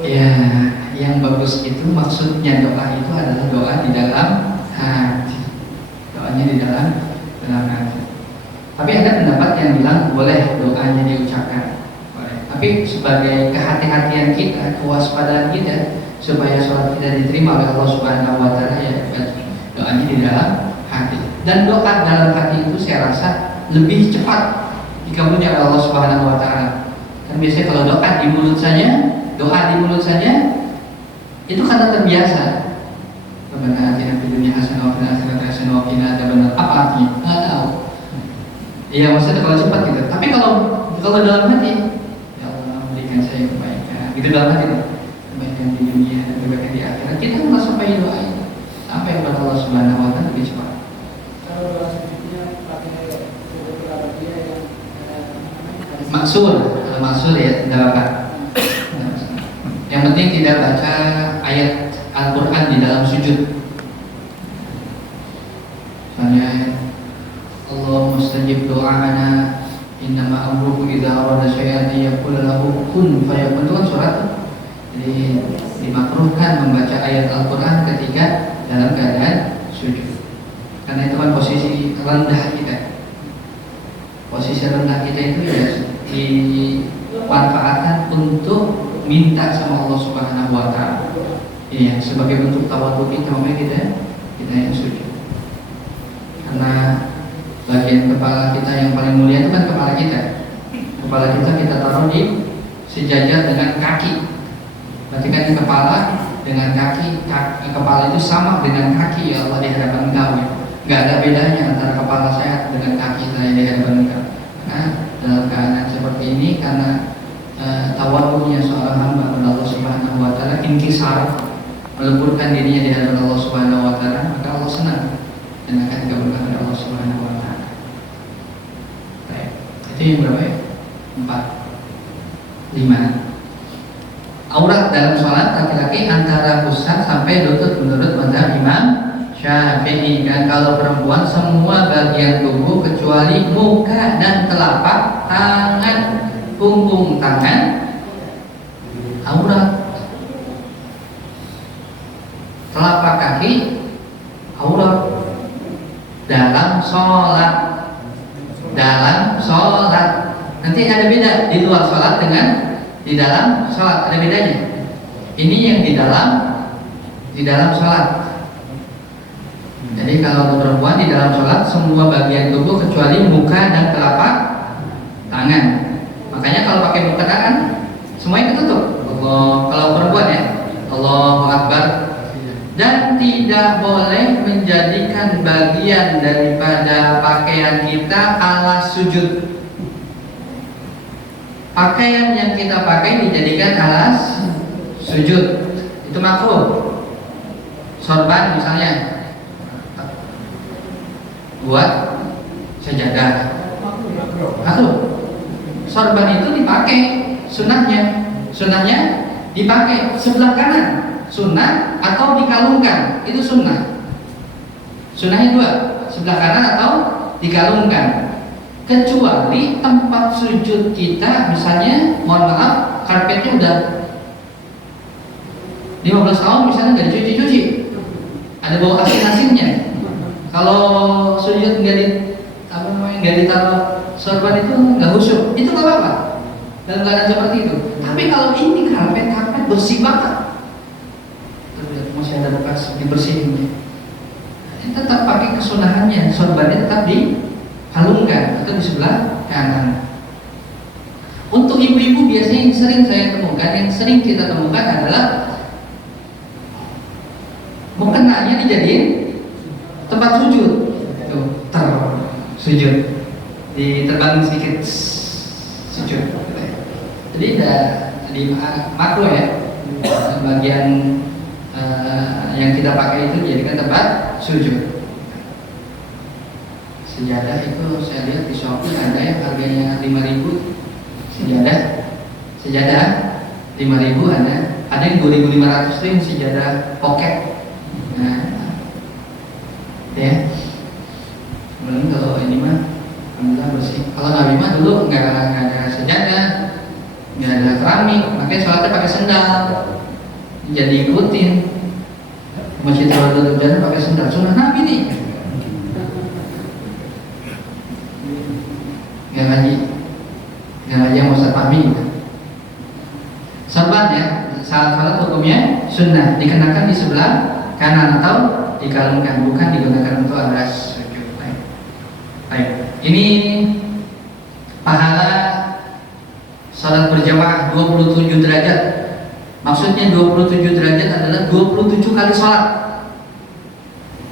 Ya, yang bagus itu maksudnya doa itu adalah doa di dalam hati. Doanya di dalam hati. Tapi ada pendapat yang bilang boleh doanya diucapkan. Boleh. Tapi sebagai kehati-hatian kita, kewaspadaan kita, supaya sholat kita diterima oleh Allah Subhanahu Wa Taala, ya doanya di dalam hati. Dan doa dalam hati itu saya rasa lebih cepat dikabulnya oleh Allah Subhanahu Wa Taala. Kan biasanya kalau doa di mulut saja itu karena terbiasa. Rabbana atina fid dunya hasanah wa fil akhirati hasanah wa qina adzabannar. Apa artinya? Nggak tahu. Iya, maksudnya kalau cepat gitu. Tapi kalau dalam hati, ya Allah berikan saya kebaikan. Gitu dalam hati tuh. Kebaikan di dunia dan kebaikan di akhirat. Kita nggak sampai doa itu. Apa yang buat Allah Subhanahu Wa Taala lebih cepat. Kalau doa sujudnya pakai huruf Arabia yang maksud ya, tidak apa. Yang penting tidak baca ayat Al-Quran di dalam sujud. Misalnya Allah mustajib do'ana, innama amruhu idza arada syai'an yaqulu lahu kun fayakun. Itu kan surat. Jadi dimakruhkan membaca ayat Al-Quran ketika dalam keadaan sujud. Karena itu kan posisi rendah kita. Posisi rendah kita itu ya dimanfaatkan untuk minta sama Allah Subhanahu Wa Taala. Iya, sebagai bentuk tawadhu kita, makanya kita yang sujud. Karena bagian kepala kita yang paling mulia itu kan kepala kita. Kepala kita taruh di sejajar dengan kaki. Berarti kan kepala dengan kaki, kepala itu sama dengan kaki ya Allah di hadapan Engkau. Ya. Nggak ada bedanya antara kepala saya dengan kaki saya di hadapan Engkau. Nah, dalam keadaan seperti ini karena tawadhunya seorang hamba kepada Allah Subhanahu wa taala, inkisar, meleburkan dirinya di hadapan Allah Subhanahu wa taala, maka Allah senang dan akan dikabulkan oleh Allah Subhanahu wa taala. Baik. Itu yang berapa ya? 4. 5. Aurat dalam sholat laki-laki antara pusat sampai lutut menurut mazhab Imam Syafi'i. Dan kalau perempuan semua bagian tubuh kecuali muka dan telapak tangan, punggung tangan aurat. Telapak kaki aurat dalam sholat. Dalam sholat nanti ada beda di luar sholat dengan di dalam sholat, ada bedanya. Ini yang di dalam sholat. Jadi kalau untuk perempuan di dalam sholat semua bagian tubuh kecuali muka dan telapak tangan. Makanya kalau pakai muka tangan semuanya ketutup. Kalau perempuan ya, Allahu Akbar. Dan tidak boleh menjadikan bagian daripada pakaian kita alas sujud. Pakaian yang kita pakai dijadikan alas sujud, itu makruh. Sorban misalnya buat sajadah, makruh. Sorban itu dipakai, sunnahnya dipakai sebelah kanan, sunnah atau dikalungkan, itu sunnah. Sunnahnya 2, sebelah kanan atau dikalungkan. Kecuali tempat sujud kita, misalnya, mohon maaf, karpetnya udah 15 tahun misalnya nggak dicuci-cuci, ada bau asin-asinnya. Kalau sujud nggak ditaruh sorban itu nggak khusyuk, itu nggak apa-apa dalam keadaan seperti itu. Tapi kalau ini karpet bersih banget, masih ada bekas dibersihin, tetap pakai kesunahannya, sorbannya tetap dikalungkan atau di sebelah kanan. Untuk ibu-ibu biasanya yang sering saya temukan, yang sering kita temukan adalah mukenanya dijadiin tempat sujud, sujud, diterbangin sedikit sujud. Jadi di makro ya, bagian yang kita pakai itu dijadikan tempat sujud. Sejadah itu saya lihat di Shopee ada yang harganya 5.000. Sejadah 5.000 ada yang 2.500 itu yang sejadah pocket. Nah, ya. Kemudian kalau ini mah alhamdulillah bersih. Kalau Nabi mah dulu nggak ada sejadah, nggak ada keramik, makanya sholatnya pakai sendal. Jadi ikutin masjid Rasul Jannah pakai sendal, sunnah Nabi nih. Nggak ngaji yang Ustaz Fahmi gitu. Sorban ya, salat hukumnya sunnah, dikenakan di sebelah kanan atau dikalungkan, bukan digunakan untuk alas sujud. Baik. Ini pahala salat berjamaah 27 derajat. Maksudnya 27 derajat adalah 27 kali salat.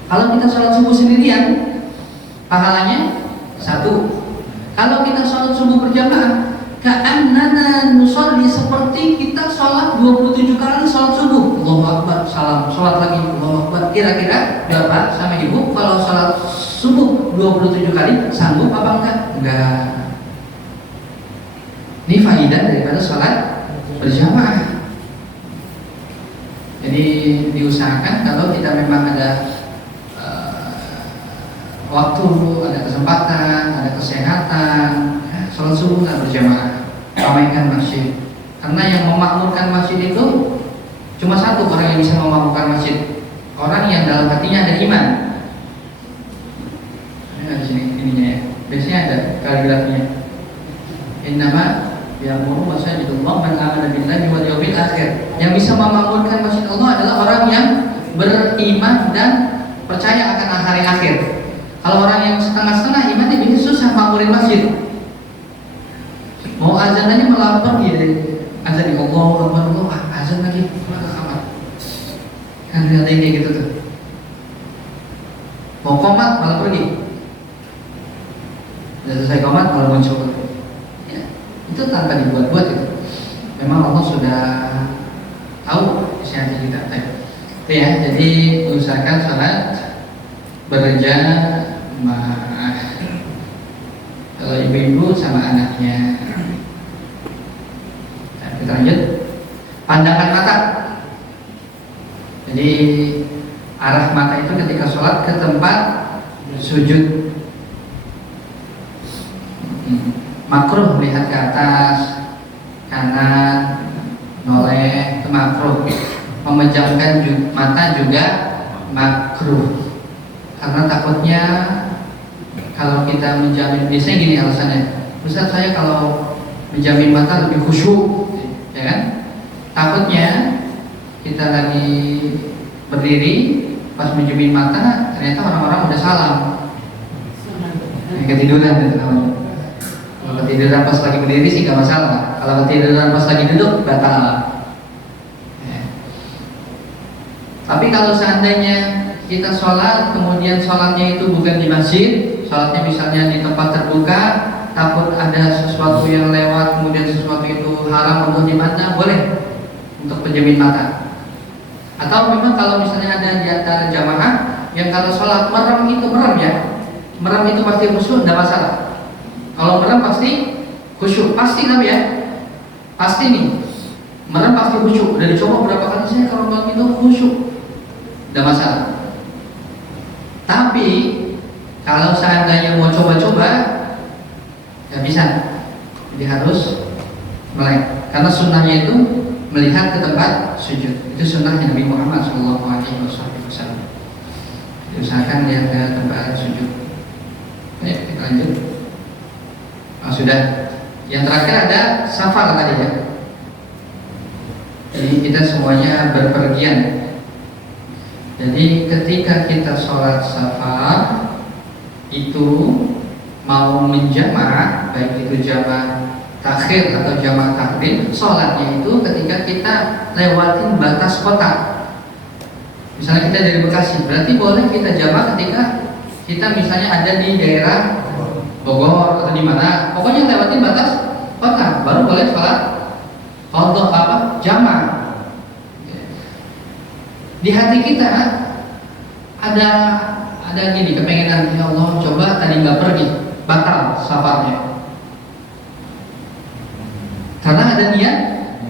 Kalau kita salat subuh sendirian, pahalanya 1. Kalau kita sholat subuh berjamaah, ka'annana nusolli, seperti kita sholat 27 kali sholat subuh. Allahu Akbar, salam, sholat lagi, Allahu Akbar. Kira-kira berapa sama ibu kalau sholat subuh 27 kali sanggup apa enggak? Enggak. Ini faidah daripada sholat berjamaah. Jadi diusahakan kalau kita memang ada waktu, ada kesempatan, ada kesehatan, sholat subuh tak berjamaah, ramaikan masjid. Karena yang memakmurkan masjid itu cuma satu orang yang bisa memakmurkan masjid, orang yang dalam hatinya ada iman. Ini di sini ininya ya. Biasanya ada kaligrafinya. Innama Ya'muru masajidallah man amana billahi wal yawmil akhir. Yang bisa memakmurkan masjid Allah adalah orang yang beriman dan percaya akan hari akhir. Kalau orang yang setengah-setengah iman, dia bisa susah makmurin masjid. Mau azan aja malah pergi deh. Azan di Allah, azan lagi malah kamar. Kan ada yang kayak gitu tuh. Mau komat malah pergi. Sudah selesai komat malah muncul. Ya, itu tanpa dibuat-buat itu. Memang Allah sudah tahu isi hati kita. Itu ya. Jadi usahakan sholat bekerja kalau ibu-ibu sama anaknya. Nah, kita lanjut. Pandangan mata. Jadi arah mata itu ketika sholat ke tempat sujud. Makruh melihat ke atas, kanan, noleh, itu makruh. Memejamkan mata juga makruh. Karena takutnya kalau kita menjamin, biasanya gini alasannya, Ustaz saya kalau menjamin mata lebih khusyuk, ya kan? Takutnya kita lagi berdiri, pas menjamin mata, ternyata orang-orang udah salam, ketiduran gitu namanya. Kalau ketiduran pas lagi berdiri sih gak masalah. Kalau ketiduran pas lagi duduk batal. Ya. Tapi kalau seandainya kita sholat, kemudian sholatnya itu bukan di masjid, sholatnya misalnya di tempat terbuka, takut ada sesuatu yang lewat, kemudian sesuatu itu haram untuk dimata, boleh untuk penjamin mata. Atau memang kalau misalnya ada di antara jamaah yang kalau sholat merem itu merem ya, merem itu pasti khusyuk, tidak masalah. Kalau merem pasti khusyuk, pasti kan ya, pasti nih, merem pasti khusyuk. Udah dicoba berapa kali saya kalau merem itu khusyuk, tidak masalah. Tapi kalau seandainya mau coba-coba, nggak bisa, jadi harus melek. Karena sunnahnya itu melihat ke tempat sujud. Itu sunnahnya Nabi Muhammad SAW. Diusahakan lihat ke tempat sujud. Ayo kita lanjut. Sudah. Yang terakhir ada safar tadi ya. Jadi kita semuanya berpergian. Jadi ketika kita sholat safar itu mau menjamaah, baik itu jamaah takhir atau jamaah takdim, sholatnya itu ketika kita lewatin batas kota. Misalnya kita dari Bekasi, berarti boleh kita jamaah ketika kita misalnya ada di daerah Bogor atau di mana, pokoknya lewatin batas kota, baru boleh sholat qadha apa jamaah. Di hati kita ada gini kepengenan, ya Allah coba tadi nggak pergi, batal safarnya. Karena ada niat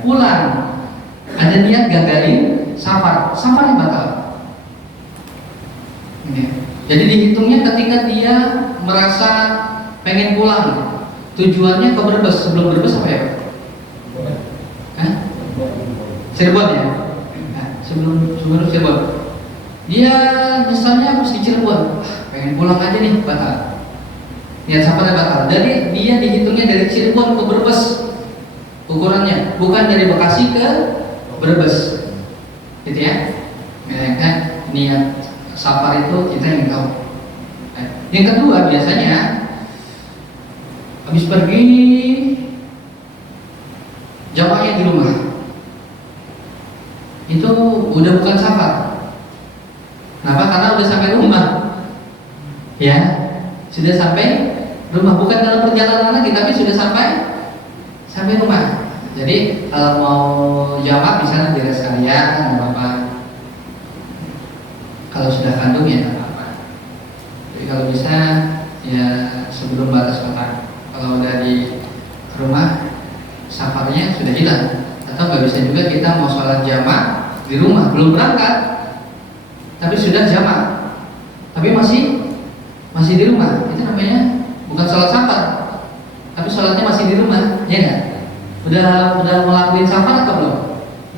pulang, ada niat gagalin safarnya batal. Jadi dihitungnya ketika dia merasa pengen pulang, tujuannya ke Brebes, sebelum Brebes apa ya? Cirebon ya? Sebelum Cirebon, dia misalnya harus di Cirebon, pengen pulang aja nih, batal. Niat safarnya batal. Jadi dia dihitungnya dari Cirebon ke Brebes. Ukurannya bukan dari Bekasi ke Brebes, gitu ya. Kan niat safar itu kita yang tahu. Yang kedua biasanya habis pergi jamaahnya di rumah, itu udah bukan safar. Kenapa? Karena udah sampai rumah, ya sudah sampai rumah, bukan dalam perjalanan lagi, tapi sudah sampai rumah. Jadi kalau mau jamaah misalnya di rest area nggak apa-apa. Kalau sudah kandung ya nggak apa-apa. Jadi kalau bisa ya sebelum batas kota. Kalau udah di rumah safarnya sudah hilang. Atau nggak bisa juga kita mau sholat jamaah di rumah, belum berangkat, tapi sudah jamaah, tapi masih di rumah. Itu namanya bukan sholat safar, tapi sholatnya masih di rumah, ya nggak? Udah ngelakuin safar atau belum?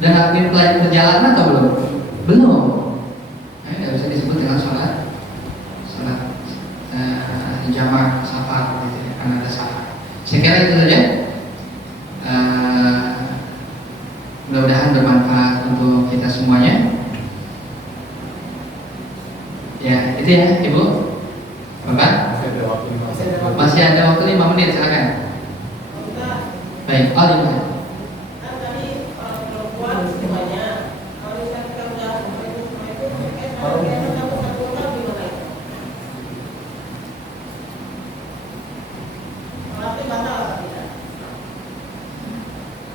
Udah ngelakuin perjalanan atau belum? Belum. Nggak bisa disebut dengan sholat jamaah safar, gitu ya, karena ada safar. Saya kira itu saja untuk kita semuanya. Ya, itu ya Ibu, Bapak. Masih ada waktu 5 menit, silakan. Baik, Alhamdulillah.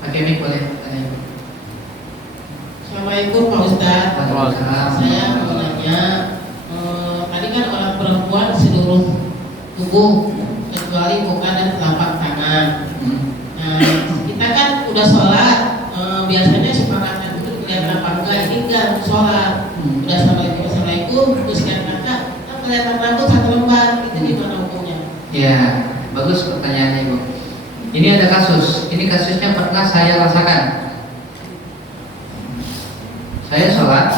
Oke, Mik, boleh tanya. Assalamualaikum Pak Ustadz. Waalaikumsalam. Saya mau nanya, tadi kan orang perempuan seluruh tubuh kecuali muka dan telapak tangan. Nah, kita kan udah sholat, biasanya semangatnya itu kelihatan apa enggak? Ini enggak sholat. Udah assalamualaikum, terus kan kakak, kelihatan rambut 1 lembar, itu gimana hukumnya? Ya, bagus pertanyaannya Ibu. Ini ada kasus. Ini kasusnya pernah saya rasakan. Saya sholat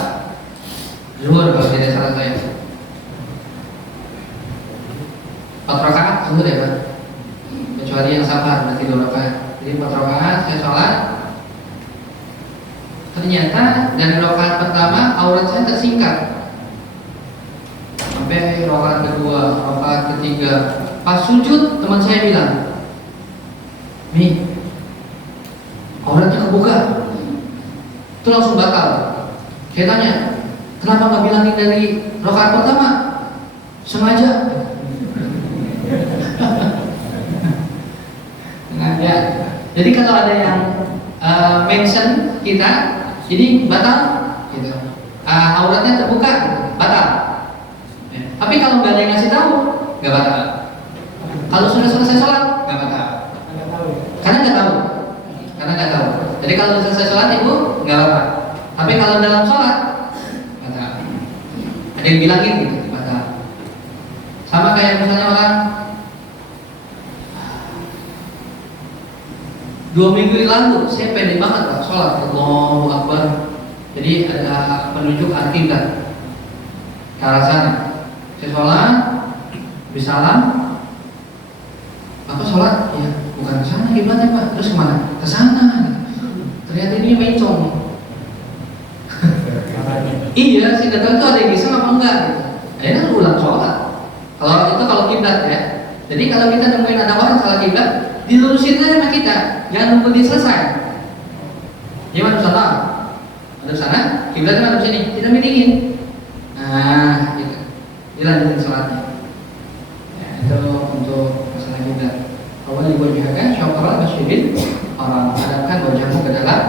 zuhur kalau tidak salah saya. 4 rakaat zuhur ya Pak. Kecuali yang sabar berarti 2 rakaat. Jadi 4 rakaat saya sholat. Ternyata dari rakaat pertama aurat saya tersingkap. Sampai rakaat kedua, rakaat ketiga. Pas sujud teman saya bilang, "Mi, auratnya kebuka." Itu langsung batal. Saya tanya, "Kenapa nggak bilangin dari rakaat pertama?" Sengaja. Sengaja. Jadi kalau ada yang mention kita, ini batal, gitu. Auratnya terbuka, batal. Ya. Tapi kalau nggak ada yang ngasih tahu, nggak batal. Kalau sudah selesai sholat, nggak batal. Karena nggak tahu. Jadi kalau sudah selesai sholat Ibu nggak apa-apa. Tapi kalau dalam sholat, batal. Ada yang bilangin gitu, batal. Sama kayak misalnya orang 2 minggu lalu saya pendek banget Pak sholat, Allahu Akbar. Jadi ada penunjuk arah kiblat ke arah sana. Saya sholat, habis salam, Bapak sholat, ya bukan ke sana kiblatnya Pak. Terus kemana? Ke sana. Ternyata ini mencong. Iya, sih nggak tahu itu ada yang iseng apa enggak. Gitu. Akhirnya ulang sholat. Kalau kiblat ya. Jadi kalau kita nemuin ada orang salah kiblat, dilurusin aja sama kita, jangan nunggu dia selesai. Dia mana sana? Ada sana, kiblatnya mana sini? Kita milingin. Nah, gitu. Dilanjutin sholatnya. Ya, itu untuk masalah kiblat. Awal diwajibkan syukur masjidin orang hadapkan wajahmu ke dalam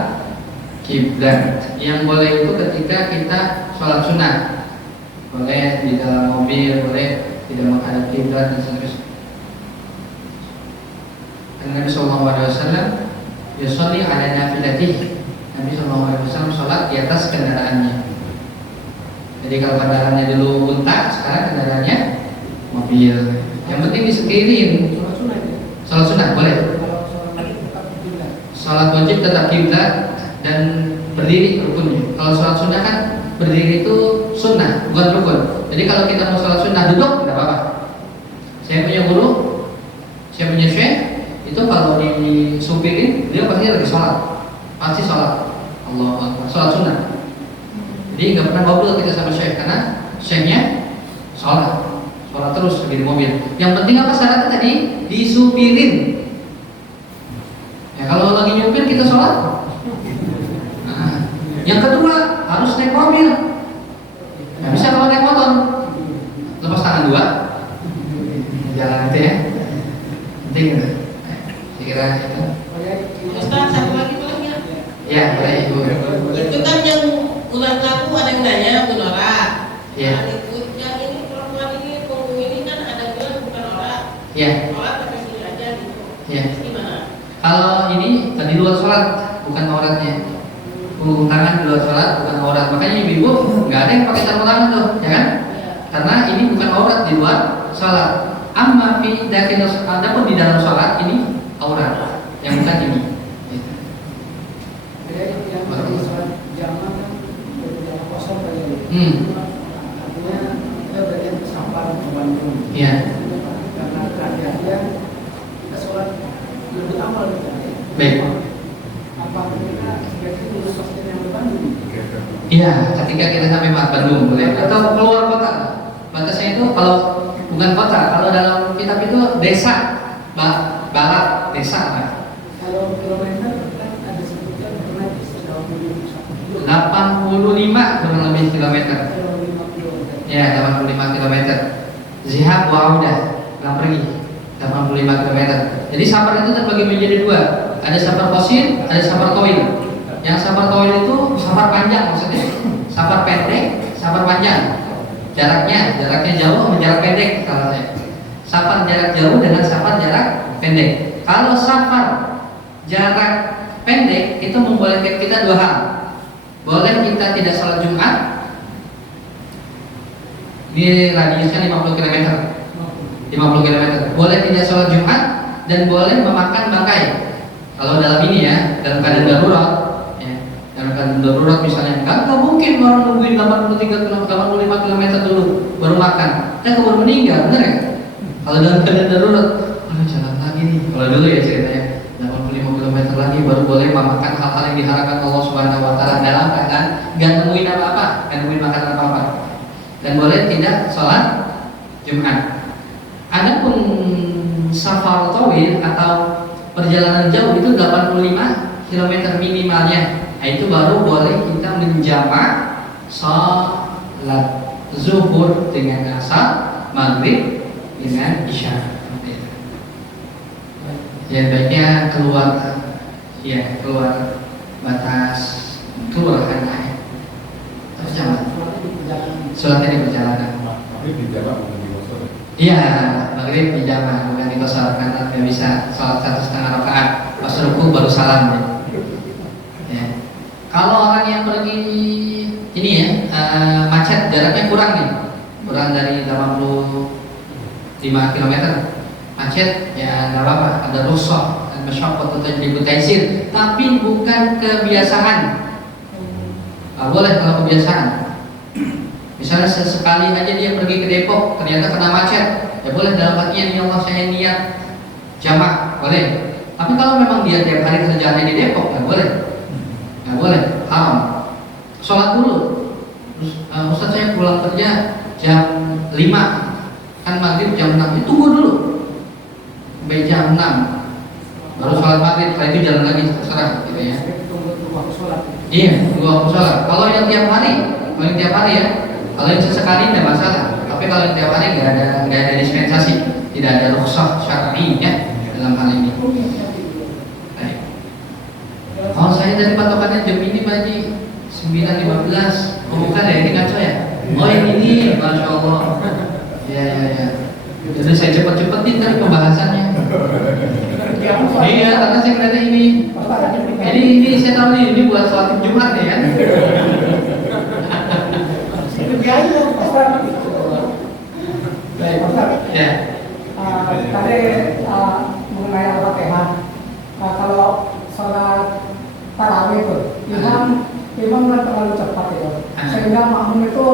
kiblat. Yang boleh itu ketika kita sholat sunnah. Boleh di dalam mobil, boleh tidak menghadap kiblat dan seterusnya. Nabi Sallallahu Alaihi Wasallam yusolli ala nafilatih. Nabi Sallallahu Alaihi Wasallam sholat di atas kendaraannya. Jadi kalau kendaraannya dulu unta, sekarang kendaraannya mobil. Yang penting disekirin. Sholat sunnah boleh. Sholat wajib tetap kiblat dan berdiri rukunnya. Kalau sholat sunnah kan berdiri itu sunnah, bukan rukun. Jadi kalau kita mau sholat sunnah duduk, tidak apa-apa. Saya punya guru, saya punya syekh. Itu kalau disupirin dia pasti lagi sholat, pasti sholat. Allah Akbar, sholat sunnah. Jadi nggak pernah ngobrol kita sama syekh karena syekhnya sholat terus lagi di mobil. Yang penting apa syaratnya tadi? Disupirin. Ya kalau lagi nyupir kita sholat. Nah, yang kedua harus naik mobil. Nggak bisa kalau naik motor. Lepas tangan 2, jalan itu ya. Penting gitu. Kira itu. Ustaz, satu lagi boleh nggak? Ya, boleh Ibu. Itu kan yang ulang laku ada yang nanya Bu Nora. Ya. Nah, itu yang ini perempuan ini punggung ini kan ada bilang bukan Nora. Ya. Sholat pakai sini aja gitu. Ya. Terus gimana? Kalau ini di luar sholat bukan auratnya. Punggung tangan di luar sholat bukan aurat. Makanya ibu nggak ada yang pakai sarung tangan tuh, ya kan? Ya. Karena ini bukan aurat di luar sholat. Amma fi dakhil, adapun di dalam sholat ini aurat yang bukan ini. Jadi yang tadi sholat jamaah kan berjalan kosong tadi. Artinya kita bagian sampar Bandung. Iya. Karena kajiannya kita sholat lebih awal kita. Baik. Apa kita jadi lulus masjid yang Bandung? Iya, ketika kita sampai Bandung boleh. Atau keluar kota. Batasnya itu kalau bukan kota, kalau dalam kitab itu desa, barat desa. Pak. Kalau kilometer kan ada sebutkan pernah 85 kurang lebih kilometer. Ya, 85 kilometer. Zihab wa audah, pulang pergi 85 kilometer. Jadi safar itu terbagi menjadi dua. Ada safar qasir, ada safar tawil. Yang safar tawil itu safar panjang maksudnya. Safar pendek, safar panjang. Jaraknya jauh sama jarak pendek kalau saya. Safar jarak jauh dengan safar jarak pendek. Kalau safar jarak pendek itu membolehkan kita dua hal. Boleh kita tidak sholat Jumat. Ini radiusnya 50 km. 50 km. Boleh tidak sholat Jumat dan boleh memakan bangkai. Kalau dalam ini ya, dalam keadaan darurat, ya, dalam keadaan darurat misalnya, nggak mungkin orang nungguin 85 km dulu baru makan, dan keburu meninggal, benar ya? Kalau dalam keadaan darurat, jalan lagi nih. Kalau dulu ya ceritanya, 85 km lagi baru boleh memakan hal-hal yang diharapkan Allah Subhanahu Wa Taala dalam keadaan nggak nemuin apa-apa, nggak nemuin makanan apa-apa, dan boleh tidak sholat Jumat. Adapun safar tawil atau perjalanan jauh itu 85 km minimalnya. Nah, itu baru boleh kita menjamak salat zuhur dengan asar, maghrib dengan isya. Ya baiknya keluar batas kelurahan aja. Terus jangan sholatnya di perjalanan. Iya, maghrib di jamaah bukan di kosor karena nggak bisa sholat 1,5 rakaat. Pas ruku baru salam ya. Ya. Kalau orang yang pergi ini ya macet jaraknya kurang nih, kurang dari 85 km macet ya nggak apa-apa, ada rukhsah dan masyaqqat atau dibutaisir, tapi bukan kebiasaan. Boleh kalau kebiasaan. Misalnya sesekali aja dia pergi ke Depok, ternyata kena macet, ya boleh dalam hatinya, ya Allah saya niat jamak, boleh. Tapi kalau memang dia tiap hari kerjaannya di Depok, nggak boleh, haram. Sholat dulu. Ustaz saya pulang kerja jam 5, kan maghrib jam 6, itu tunggu dulu sampai jam 6 baru sholat maghrib, setelah itu jalan lagi terserah gitu ya. Iya, tunggu waktu sholat. Kalau yang tiap hari ya. Kalau yang sesekali tidak masalah, tapi kalau yang tiap hari nggak ada dispensasi, tidak ada rukhsah syar'i ya dalam hal ini. Baik. Kalau saya dari patokannya jam ini Pak Haji 9.15, bukan ya, ini ngaco ya? Oh ini, Masya Allah. Ya. Jadi saya cepat-cepatin tadi pembahasannya. Iya, karena saya kira ini. Jadi ini saya tahu ini buat sholat Jumat ya kan? Ya. Tadi mengenai Al-Fatihah. Kalau sholat tarawih itu, imam kan terlalu cepat itu, sehingga makmum itu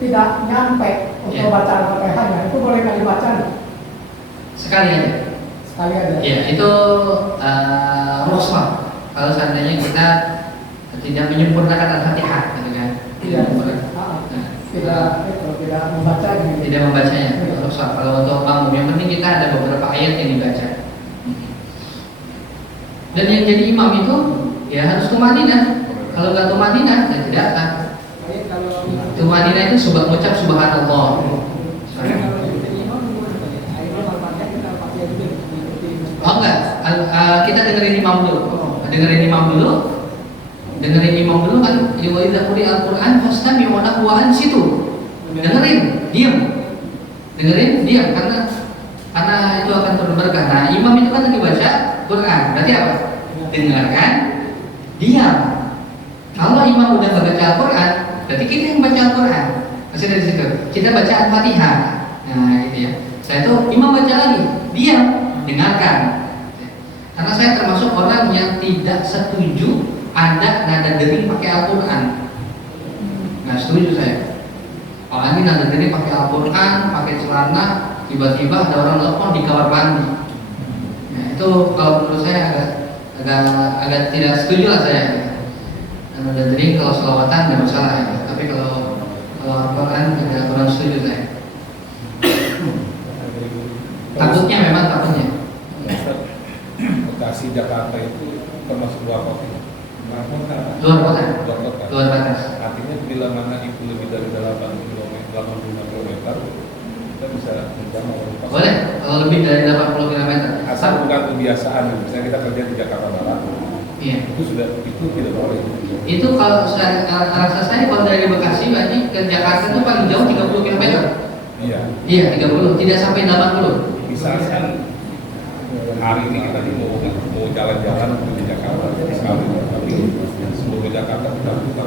tidak nyampe untuk baca Al-Fatihahnya. Itu boleh kali baca? Sekali aja. Ya, itu rukhsah. Kalau seandainya kita tidak menyempurnakan Al-Fatihah, gitu kan? Tidak membacanya. Tidak membacanya. Rukhsah. Kalau untuk makmum, yang penting kita ada beberapa ayat yang dibaca. Dan yang jadi imam itu ya harus tumanina. Kalau nggak tumanina, ya tidak akan. Tumanina itu mengucap subhanallah. Oh enggak, kita dengerin imam dulu. Dengerin imam dulu kan. Wa idza quri'a al-Qur'an fastami'u lahu wa ansitu. Dengerin, diam karena itu akan turun berkah. Nah, imam itu kan lagi baca Quran. Berarti apa? Dengarkan, diam. Kalau imam udah baca Al-Quran, berarti kita yang baca Al-Quran. Masih dari situ. Kita baca Al-Fatihah. Nah, gitu ya. Setelah itu imam baca lagi, diam, dengarkan. Karena saya termasuk orang yang tidak setuju ada nada dering pakai Al-Quran. Nggak setuju saya. Apalagi nada dering pakai Al-Quran, pakai celana, tiba-tiba ada orang telepon di kamar mandi. Nah, itu kalau menurut saya agak tidak setuju lah saya. Jadi kalau selawatan nggak masalah ya. Tapi kalau Al-Quran tidak kurang setuju saya. Takutnya memang takutnya. Bekasi Jakarta itu termasuk luar kota. Luar kota. Luar kota. Luar batas. Artinya bila mana itu lebih dari 8 km, 85 km, kita bisa menjangkau. Boleh, kalau lebih dari 80 km. Asal bukan kebiasaan, misalnya kita kerja di Jakarta Barat, Iya. itu tidak boleh. Itu kalau saya rasa saya kalau dari Bekasi berarti ke Jakarta itu paling jauh 30 km. Iya. Iya, 30, tidak sampai 80. Misalkan hari ini kita mau jalan-jalan di Jakarta sekali, tapi sebelum ke Jakarta kita putar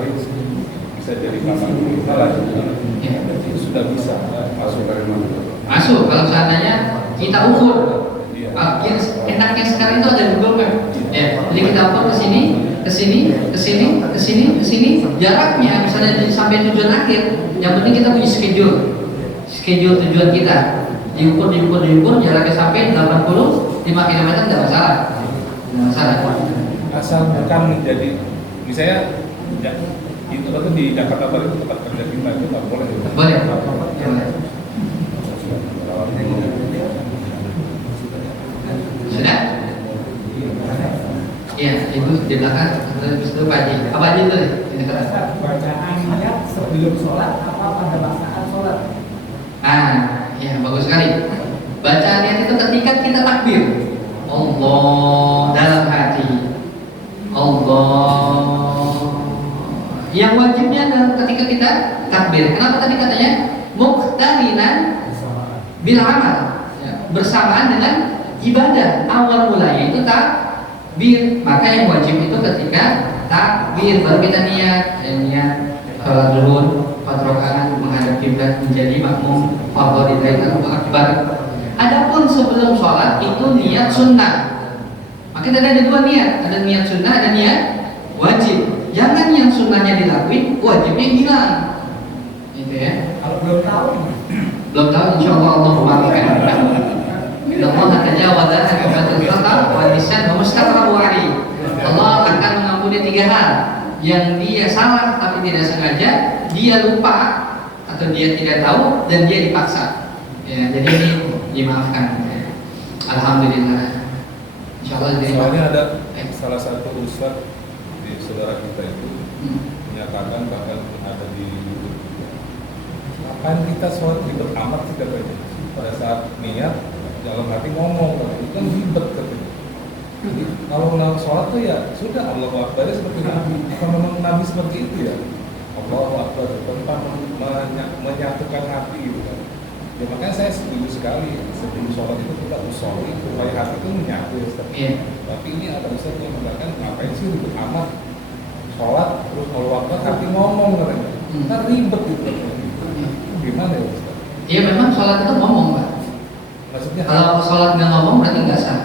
bisa jadi kapan kita lagi. Ya. Itu sudah bisa masuk dari mana? Masuk kalau seandainya kita ukur. Iya. Enaknya sekarang itu ada Google Map. Ya, jadi kita ukur ke sini, ke sini, ke sini, ke sini, ke sini. Jaraknya misalnya sampai tujuan akhir. Yang penting kita punya schedule tujuan kita. Diukur, jaraknya sampai 85 km tidak masalah. Tidak masalah. Asal bukan menjadi, misalnya ya, itu di Jakarta Barat itu tempat kerja kita itu nggak boleh. Boleh. Sudah? Iya, itu di belakang. Terus itu Pak Haji. Apa Haji itu? Ini kata. Bacaan niat sebelum sholat apa pada saat sholat? Ya bagus sekali. Bacaan niat itu ketika kita takbir. Allah dalam hati. Allah. Yang wajibnya adalah ketika kita takbir. Kenapa tadi katanya muqtarinan bil amal? Ya, bersamaan dengan ibadah. Awal mulanya itu takbir. Maka yang wajib itu ketika takbir baru kita niat sholat dulu 4 rakaat menghadap kiblat menjadi makmum fardhu Allahu akbar. Adapun sebelum sholat itu niat sunnah. Maka ada 2 niat, ada niat sunnah, ada niat wajib. Jangan yang sunnahnya dilakuin, wajibnya hilang. Gitu ya. Kalau belum tahu, Insya Allah Allah memaafkan. Allah tajawaza an kafatul khata wa lisan wa mustaqrabu ali. Allah akan mengampuni 3 hal. Yang dia salah tapi tidak sengaja, dia lupa atau dia tidak tahu dan dia dipaksa. Ya, jadi ini dimaafkan. Ya. Alhamdulillah. Insyaallah jadi Soalnya ada salah satu ustaz di saudara kita itu menyatakan bahkan ada di YouTube. Kapan kita sholat ribet amat sih katanya? Pada saat niat dalam hati ngomong, itu kan ribet katanya. Kalau dalam sholat tuh ya sudah Allahu Akbar seperti Nabi. Kalau memang Nabi seperti itu ya Allahu Akbar tanpa menyatukan hati gitu kan. Ya makanya saya setuju sekali sebelum sholat itu kita usolli supaya hati itu menyatu ya Ustaz. Iya. Tapi ini ada Ustaz yang mengatakan ngapain sih ribet amat sholat terus Allahu Akbar hati ngomong katanya. Kan ribet gitu. Gimana ya Ustaz? Iya memang sholat itu ngomong Pak. Maksudnya Kalau sholat nggak ngomong berarti nggak sah.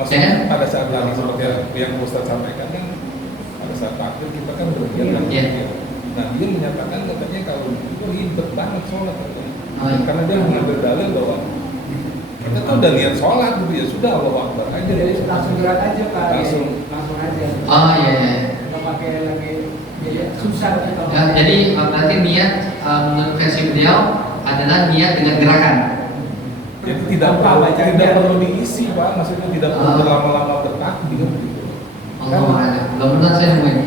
maksudnya pada saat tadi seperti yang Ustaz sampaikan kan pada saat takbir kita kan berdiam kan. Iya. Nah dia menyatakan katanya kalau itu ribet banget sholat katanya. Oh, iya. Karena dia mengambil dalil bahwa kita tuh udah niat sholat gitu ya sudah Allahu Akbar aja. jadi langsung gerak aja Pak. Langsung aja. Oh iya. Iya. Nggak pakai lagi jadi susah gitu. Ya, jadi berarti niat menurut versi beliau adalah niat dengan gerakan. Jadi tidak perlu diisi Pak, maksudnya tidak perlu berlama-lama bertakbir gitu. Allah ada. Belum pernah saya nemuin.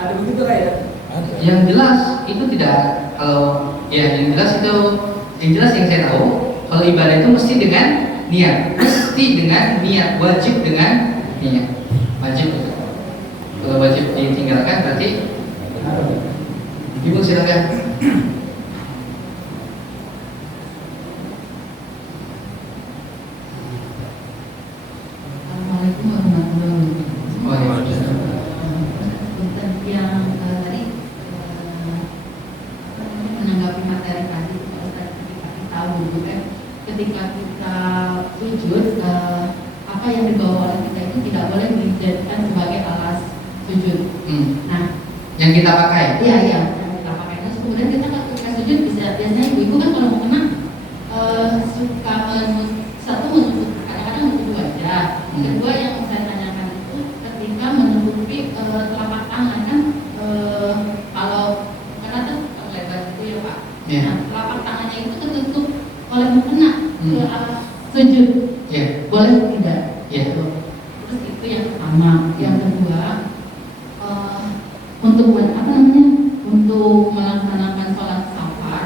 Ada begitu lah ya. Ada. Yang jelas itu tidak. Kalau ya yang jelas itu yang jelas yang saya tahu kalau ibadah itu mesti dengan niat, mesti dengan niat, wajib dengan niat, wajib. Kalau wajib ditinggalkan berarti Ibu silakan. Assalamualaikum warahmatullahi wabarakatuh. Waalaikumsalam. Untuk yang tadi menanggapi materi tadi, ketika kita wudhu ketika kita sujud, apa yang dibawa oleh kita itu tidak boleh dijadikan sebagai alas sujud. Nah, Yang kita pakai. iya yang kita pakai. Terus kemudian kita ketika sujud biasanya ibu-ibu kan kalau mau kena suka satu menutup, kadang-kadang menutup wajah. Kedua yang saya tanyakan itu ketika menutupi telapak tangan kan sujud, Ya, boleh tidak? ya. Terus itu yang pertama. Yang kedua, untuk apa namanya? Untuk melaksanakan sholat safar.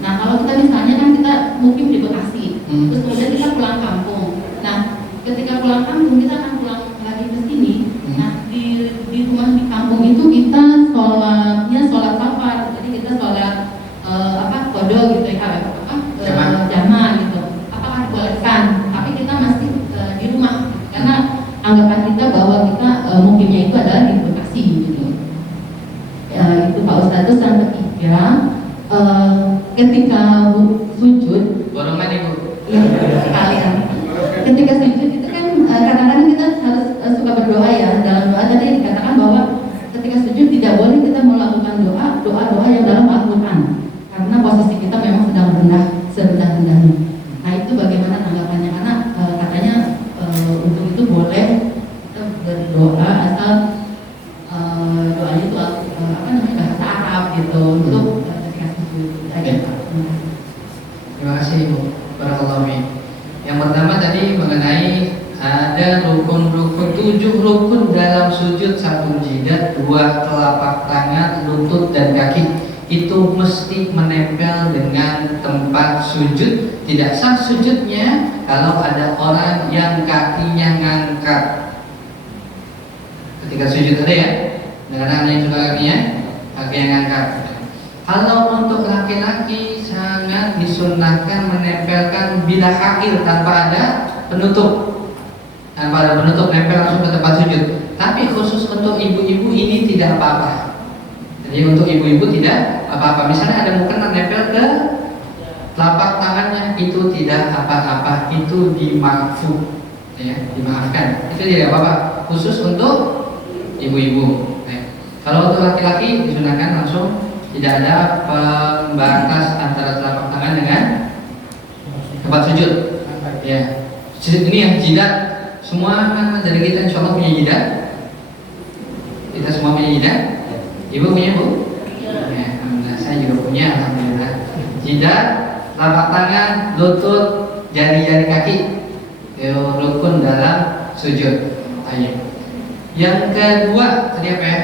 Nah, kalau kita misalnya kan kita mungkin di Bekasi, terus kemudian kita pulang kampung. Nah, ketika pulang kampung kita akan pulang lagi ke sini. Nah, di rumah di kampung itu kita sholatnya sholat safar. Jadi kita sholat kodo gitu ya, jamaah gitu. Apakah dibolehkan? Tapi kita masih di rumah karena anggapan kita bahwa kita mungkinnya itu adalah di Bekasi gitu. Itu Pak Ustadz. Terus yang ketiga, ketika sujud, Borong mandi Bu. ya sekalian. Ketika sujud itu kan kadang-kadang kita harus suka berdoa ya. Dalam doa tadi dikatakan bahwa ketika sujud tidak boleh kita melakukan doa yang dalam Al-Quran karena posisi kita memang sedang serendah-rendahnya. Nah itu bagaimana tanggapannya? Karena katanya untuk itu boleh kita berdoa asal doanya itu bahasa Arab gitu untuk ketika sujud. Aja Pak. Terima kasih Ibu. Barakallahu fiik. Yang pertama tadi mengenai ada rukun-rukun, 7 rukun dalam sujud: 1 jidat, 2 telapak tangan, lutut dan kaki. Itu mesti menempel dengan tempat sujud. Tidak sah sujudnya kalau ada orang yang kakinya ngangkat ketika sujud. Ada ya? Kadang-kadang yang suka kaki yang ngangkat. Kalau untuk laki-laki sangat disunahkan menempelkan bila hakil tanpa ada penutup. Tanpa ada penutup, nempel langsung ke tempat sujud. Tapi khusus untuk ibu-ibu ini tidak apa-apa. Jadi untuk ibu-ibu tidak apa-apa. Misalnya ada mukena nempel ke telapak tangannya, itu tidak apa-apa. Itu dimaafkan, ya, dimaafkan. Itu tidak apa-apa. Khusus untuk ibu-ibu. Kalau untuk laki-laki disunahkan langsung. Tidak ada pembatas antara telapak tangan dengan tempat sujud. Ya, ini yang jidat. Semua dari kita insya Allah punya jidat. Kita semua punya jidat. Ibu punya Bu? Ya, alhamdulillah. Saya juga punya, alhamdulillah. Jidat, telapak tangan, lutut, jari-jari kaki. Itu rukun dalam sujud. Ayo. Yang kedua tadi apa ya?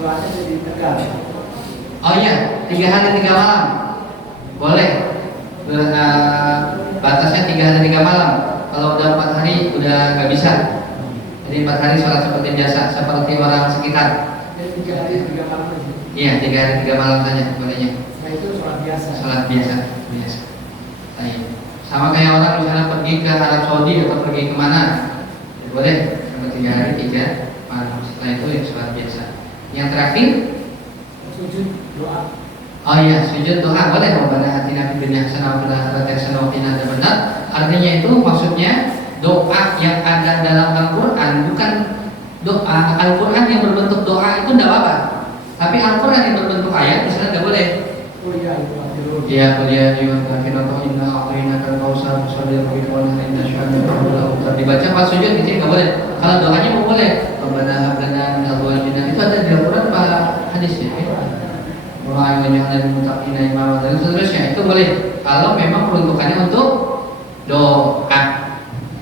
Sholatnya jadi tegal. Oh iya, 3 hari 3 malam boleh. Batasnya 3 hari 3 malam. Kalau udah 4 hari udah nggak bisa. Jadi 4 hari sholat seperti biasa, seperti orang sekitar. Jadi 3 hari 3 malam aja. Iya, 3 hari 3 malam saja bolehnya. Nah itu sholat biasa. Sholat biasa. Baik. Sama kayak orang misalnya pergi ke Arab Saudi atau pergi kemana, ya boleh sampai 3 hari 3 malam. Setelah itu ya sholat biasa. Yang terakhir Sujud doa. oh iya, sujud doa boleh. Rabbana atina fid dunya hasanah wa fil akhirati hasanah wa qina adzabannar. Artinya itu maksudnya doa yang ada dalam Al-Qur'an, bukan doa Al-Qur'an yang berbentuk doa itu tidak apa-apa. Tapi Al-Qur'an yang berbentuk ayat misalnya tidak boleh. Oh iya itu dulu. Ya kuliah di kafiratu inna a'tayna kal kautsar fasalli li rabbika inna syani'aka dibaca pas sujud itu enggak boleh. Kalau doanya mau boleh. Rabbana hab lana min azwajina, itu ada di Al-Qur'an apa hadis ya? Wa ayyuhal muttaqina imama dan seterusnya itu boleh. Kalau memang peruntukannya untuk doa.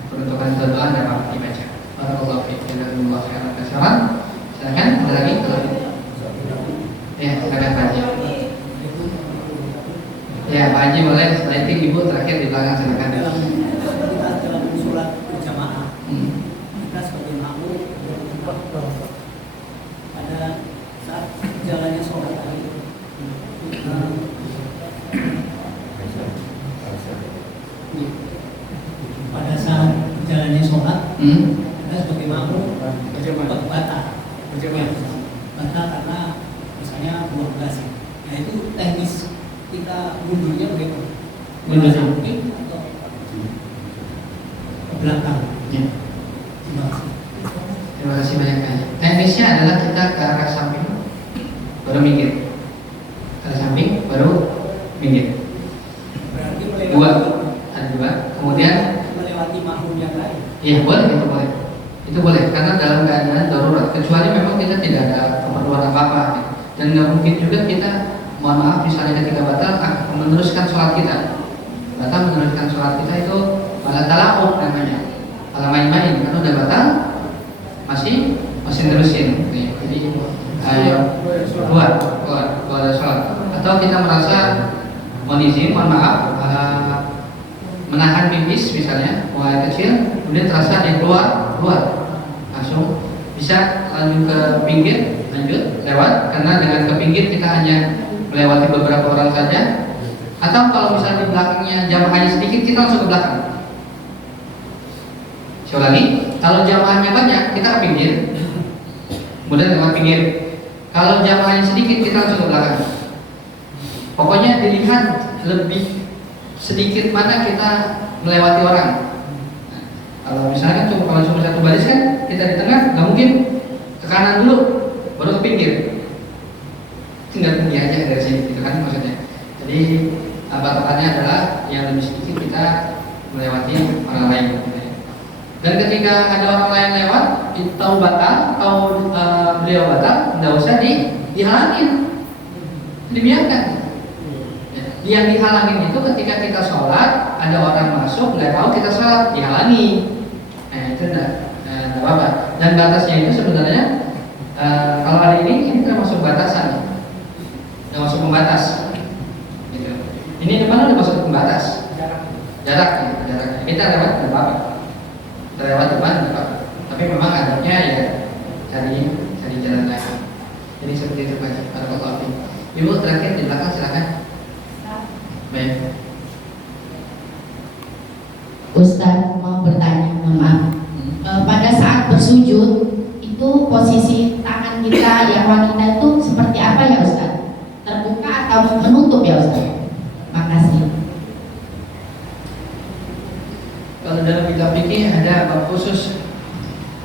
Peruntukan untuk doa enggak apa-apa dibaca. Barakallahu fiik. Jazakumullahu khairan katsiran. Silakan ada lagi kalau ya, silakan Pak Haji. Ya, Pak Haji boleh. Setelah itu Ibu terakhir di belakang silakan. Dalam sholat berjamaah, kita sebagai makmum pada saat jalannya sholat tadi, pada saat jalannya sholat, kita sebagai makmum batal karena misalnya 12 ya. Nah itu teknis kita mundurnya bagaimana? Mundur samping atau ke belakang? Ya. Terima kasih. Terima kasih banyak Pak Haji. Teknisnya adalah kita ke arah samping baru minggir. Ke arah samping baru minggir. Berarti Dua, ada 2. Kemudian melewati makmum yang lain. iya boleh, itu boleh. Itu boleh karena dalam keadaan darurat. Kecuali memang kita tidak ada keperluan apa-apa. Gitu. Dan nggak mungkin juga kita mohon maaf misalnya ketika batal meneruskan sholat kita. batal meneruskan sholat kita itu malah talaqub namanya. Kalau main-main kan udah batal, masih nerusin. Jadi ayo keluar dari sholat. Atau kita merasa mohon izin, mohon maaf, menahan pipis misalnya, mulai kecil, kemudian terasa dia keluar, langsung bisa lanjut ke pinggir, lewat, karena dengan ke pinggir kita hanya melewati beberapa orang saja. Atau kalau misalnya di belakangnya jamaahnya sedikit, kita langsung ke belakang. Saya ulangi, kalau jamaahnya banyak, kita ke pinggir, kemudian lewat pinggir. Kalau jamaahnya sedikit, kita langsung ke belakang. Pokoknya dilihat lebih sedikit mana kita melewati orang. Nah, kalau misalnya kalau cuma satu baris kan kita di tengah, nggak mungkin ke kanan dulu baru ke pinggir. Tinggal tinggi aja dari sini, gitu kan maksudnya. Jadi patokannya adalah yang lebih sedikit kita melewati orang lain. Dan ketika ada orang lain lewat, tahu batal, tahu beliau batal, nggak usah dihalangin, dibiarkan. Yang dihalangin itu ketika kita sholat, ada orang masuk, nggak tahu kita sholat, dihalangi. Nah itu nggak apa-apa. Dan batasnya itu sebenarnya kalau ada ini termasuk batasan, termasuk pembatas. Gitu. Ini depan udah masuk pembatas, jarak. Kita lewat nggak apa-apa, lewat depan nggak apa-apa. Tapi memang adabnya ya cari jalan lain. Jadi seperti itu Pak. Barakallahu fiik. Ibu terakhir di belakang silakan. Baik. Ustaz mau bertanya, mohon maaf. Pada saat bersujud itu posisi tangan kita yang wanita itu seperti apa ya Ustaz? Terbuka atau menutup ya Ustaz? Makasih. Kalau dalam kitab fikih ada bab khusus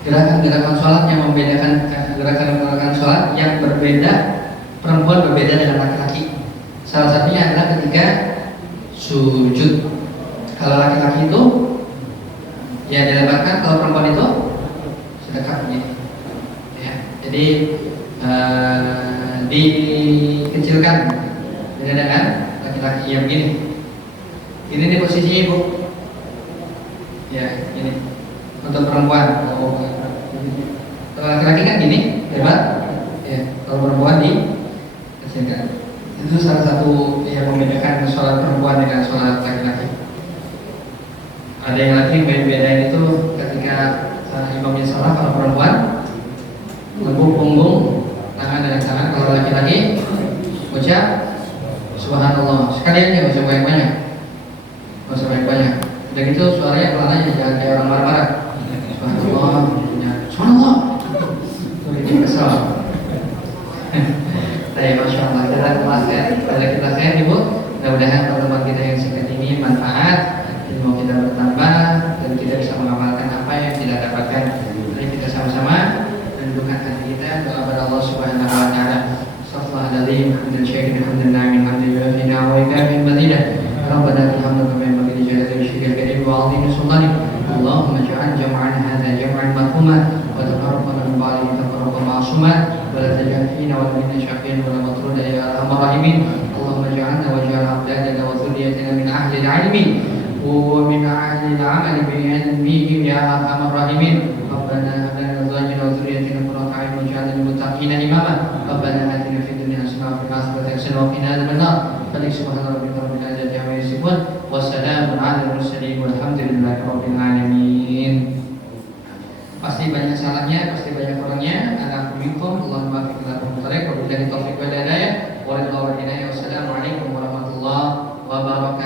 gerakan-gerakan sholat yang membedakan gerakan-gerakan sholat yang berbeda, perempuan berbeda dengan laki-laki. Salah satunya adalah ketika sujud. Kalau laki-laki itu ya dilebarkan, kalau perempuan itu sedekap begini. Ya, jadi dikecilkan beda dengan laki-laki yang begini. Ini di posisi ibu. Ya, ini untuk perempuan. Kalau laki-laki kan gini, lebar. Ya, kalau perempuan dikecilkan. Itu salah satu yang membedakan sholat perempuan dengan sholat laki-laki. Ada yang lagi bedain itu ketika imamnya salah, kalau perempuan lembut punggung, tangan dengan tangan. Kalau laki-laki ucap subhanallah. Sekalian aja, usah banyak-banyak. Usah banyak-banyak. Udah gitu suaranya pelan aja, jangan kayak orang marah-marah. Subhanallah, subhanallah. Itu bikin kesel. Saya Masya Allah, kita sehat Ibu. Mudah-mudahan pertemuan kita yang singkat ini manfaat, ilmu kita bertambah, dan kita bisa mengamalkan apa yang kita dapatkan. Mari kita sama-sama mendudukkan hati kita doa kepada Allah Subhanahu wa taala. Astagfirullahaladzim, hamdan syakirin, hamdan na'imin, hamdan yu'afina wa ikafin badidah. Rabbana alhamdulillah bima bagi jalali syirkil karim wa azimi sultani. Allahumma ja'al jam'an hadha jam'an marhuma wa tafarraqna min ba'dihi tafarraqan ma'suma. ولا تجعل فينا ولا منا شقيا ولا مطرودا يا ارحم الراحمين. اللهم اجعلنا واجعل اولادنا وذريتنا من اهل العلم ومن اهل العمل بعلمه يا ارحم الراحمين. ربنا هب لنا ازواجنا وذريتنا قرة اعين واجعلنا للمتقين اماما. ربنا اتنا في الدنيا حسنه وفي الاخره حسنه وقنا عذاب النار. سبحان ربك رب العزه عما يصفون والسلام على المرسلين والحمد لله رب العالمين. Pasti banyak salahnya, pasti banyak orangnya. Ana minkum, Allah muwaffiq ila aqwamit thoriq, wa billahi taufiq wal hidayah. Wassalamualaikum warahmatullahi wabarakatuh.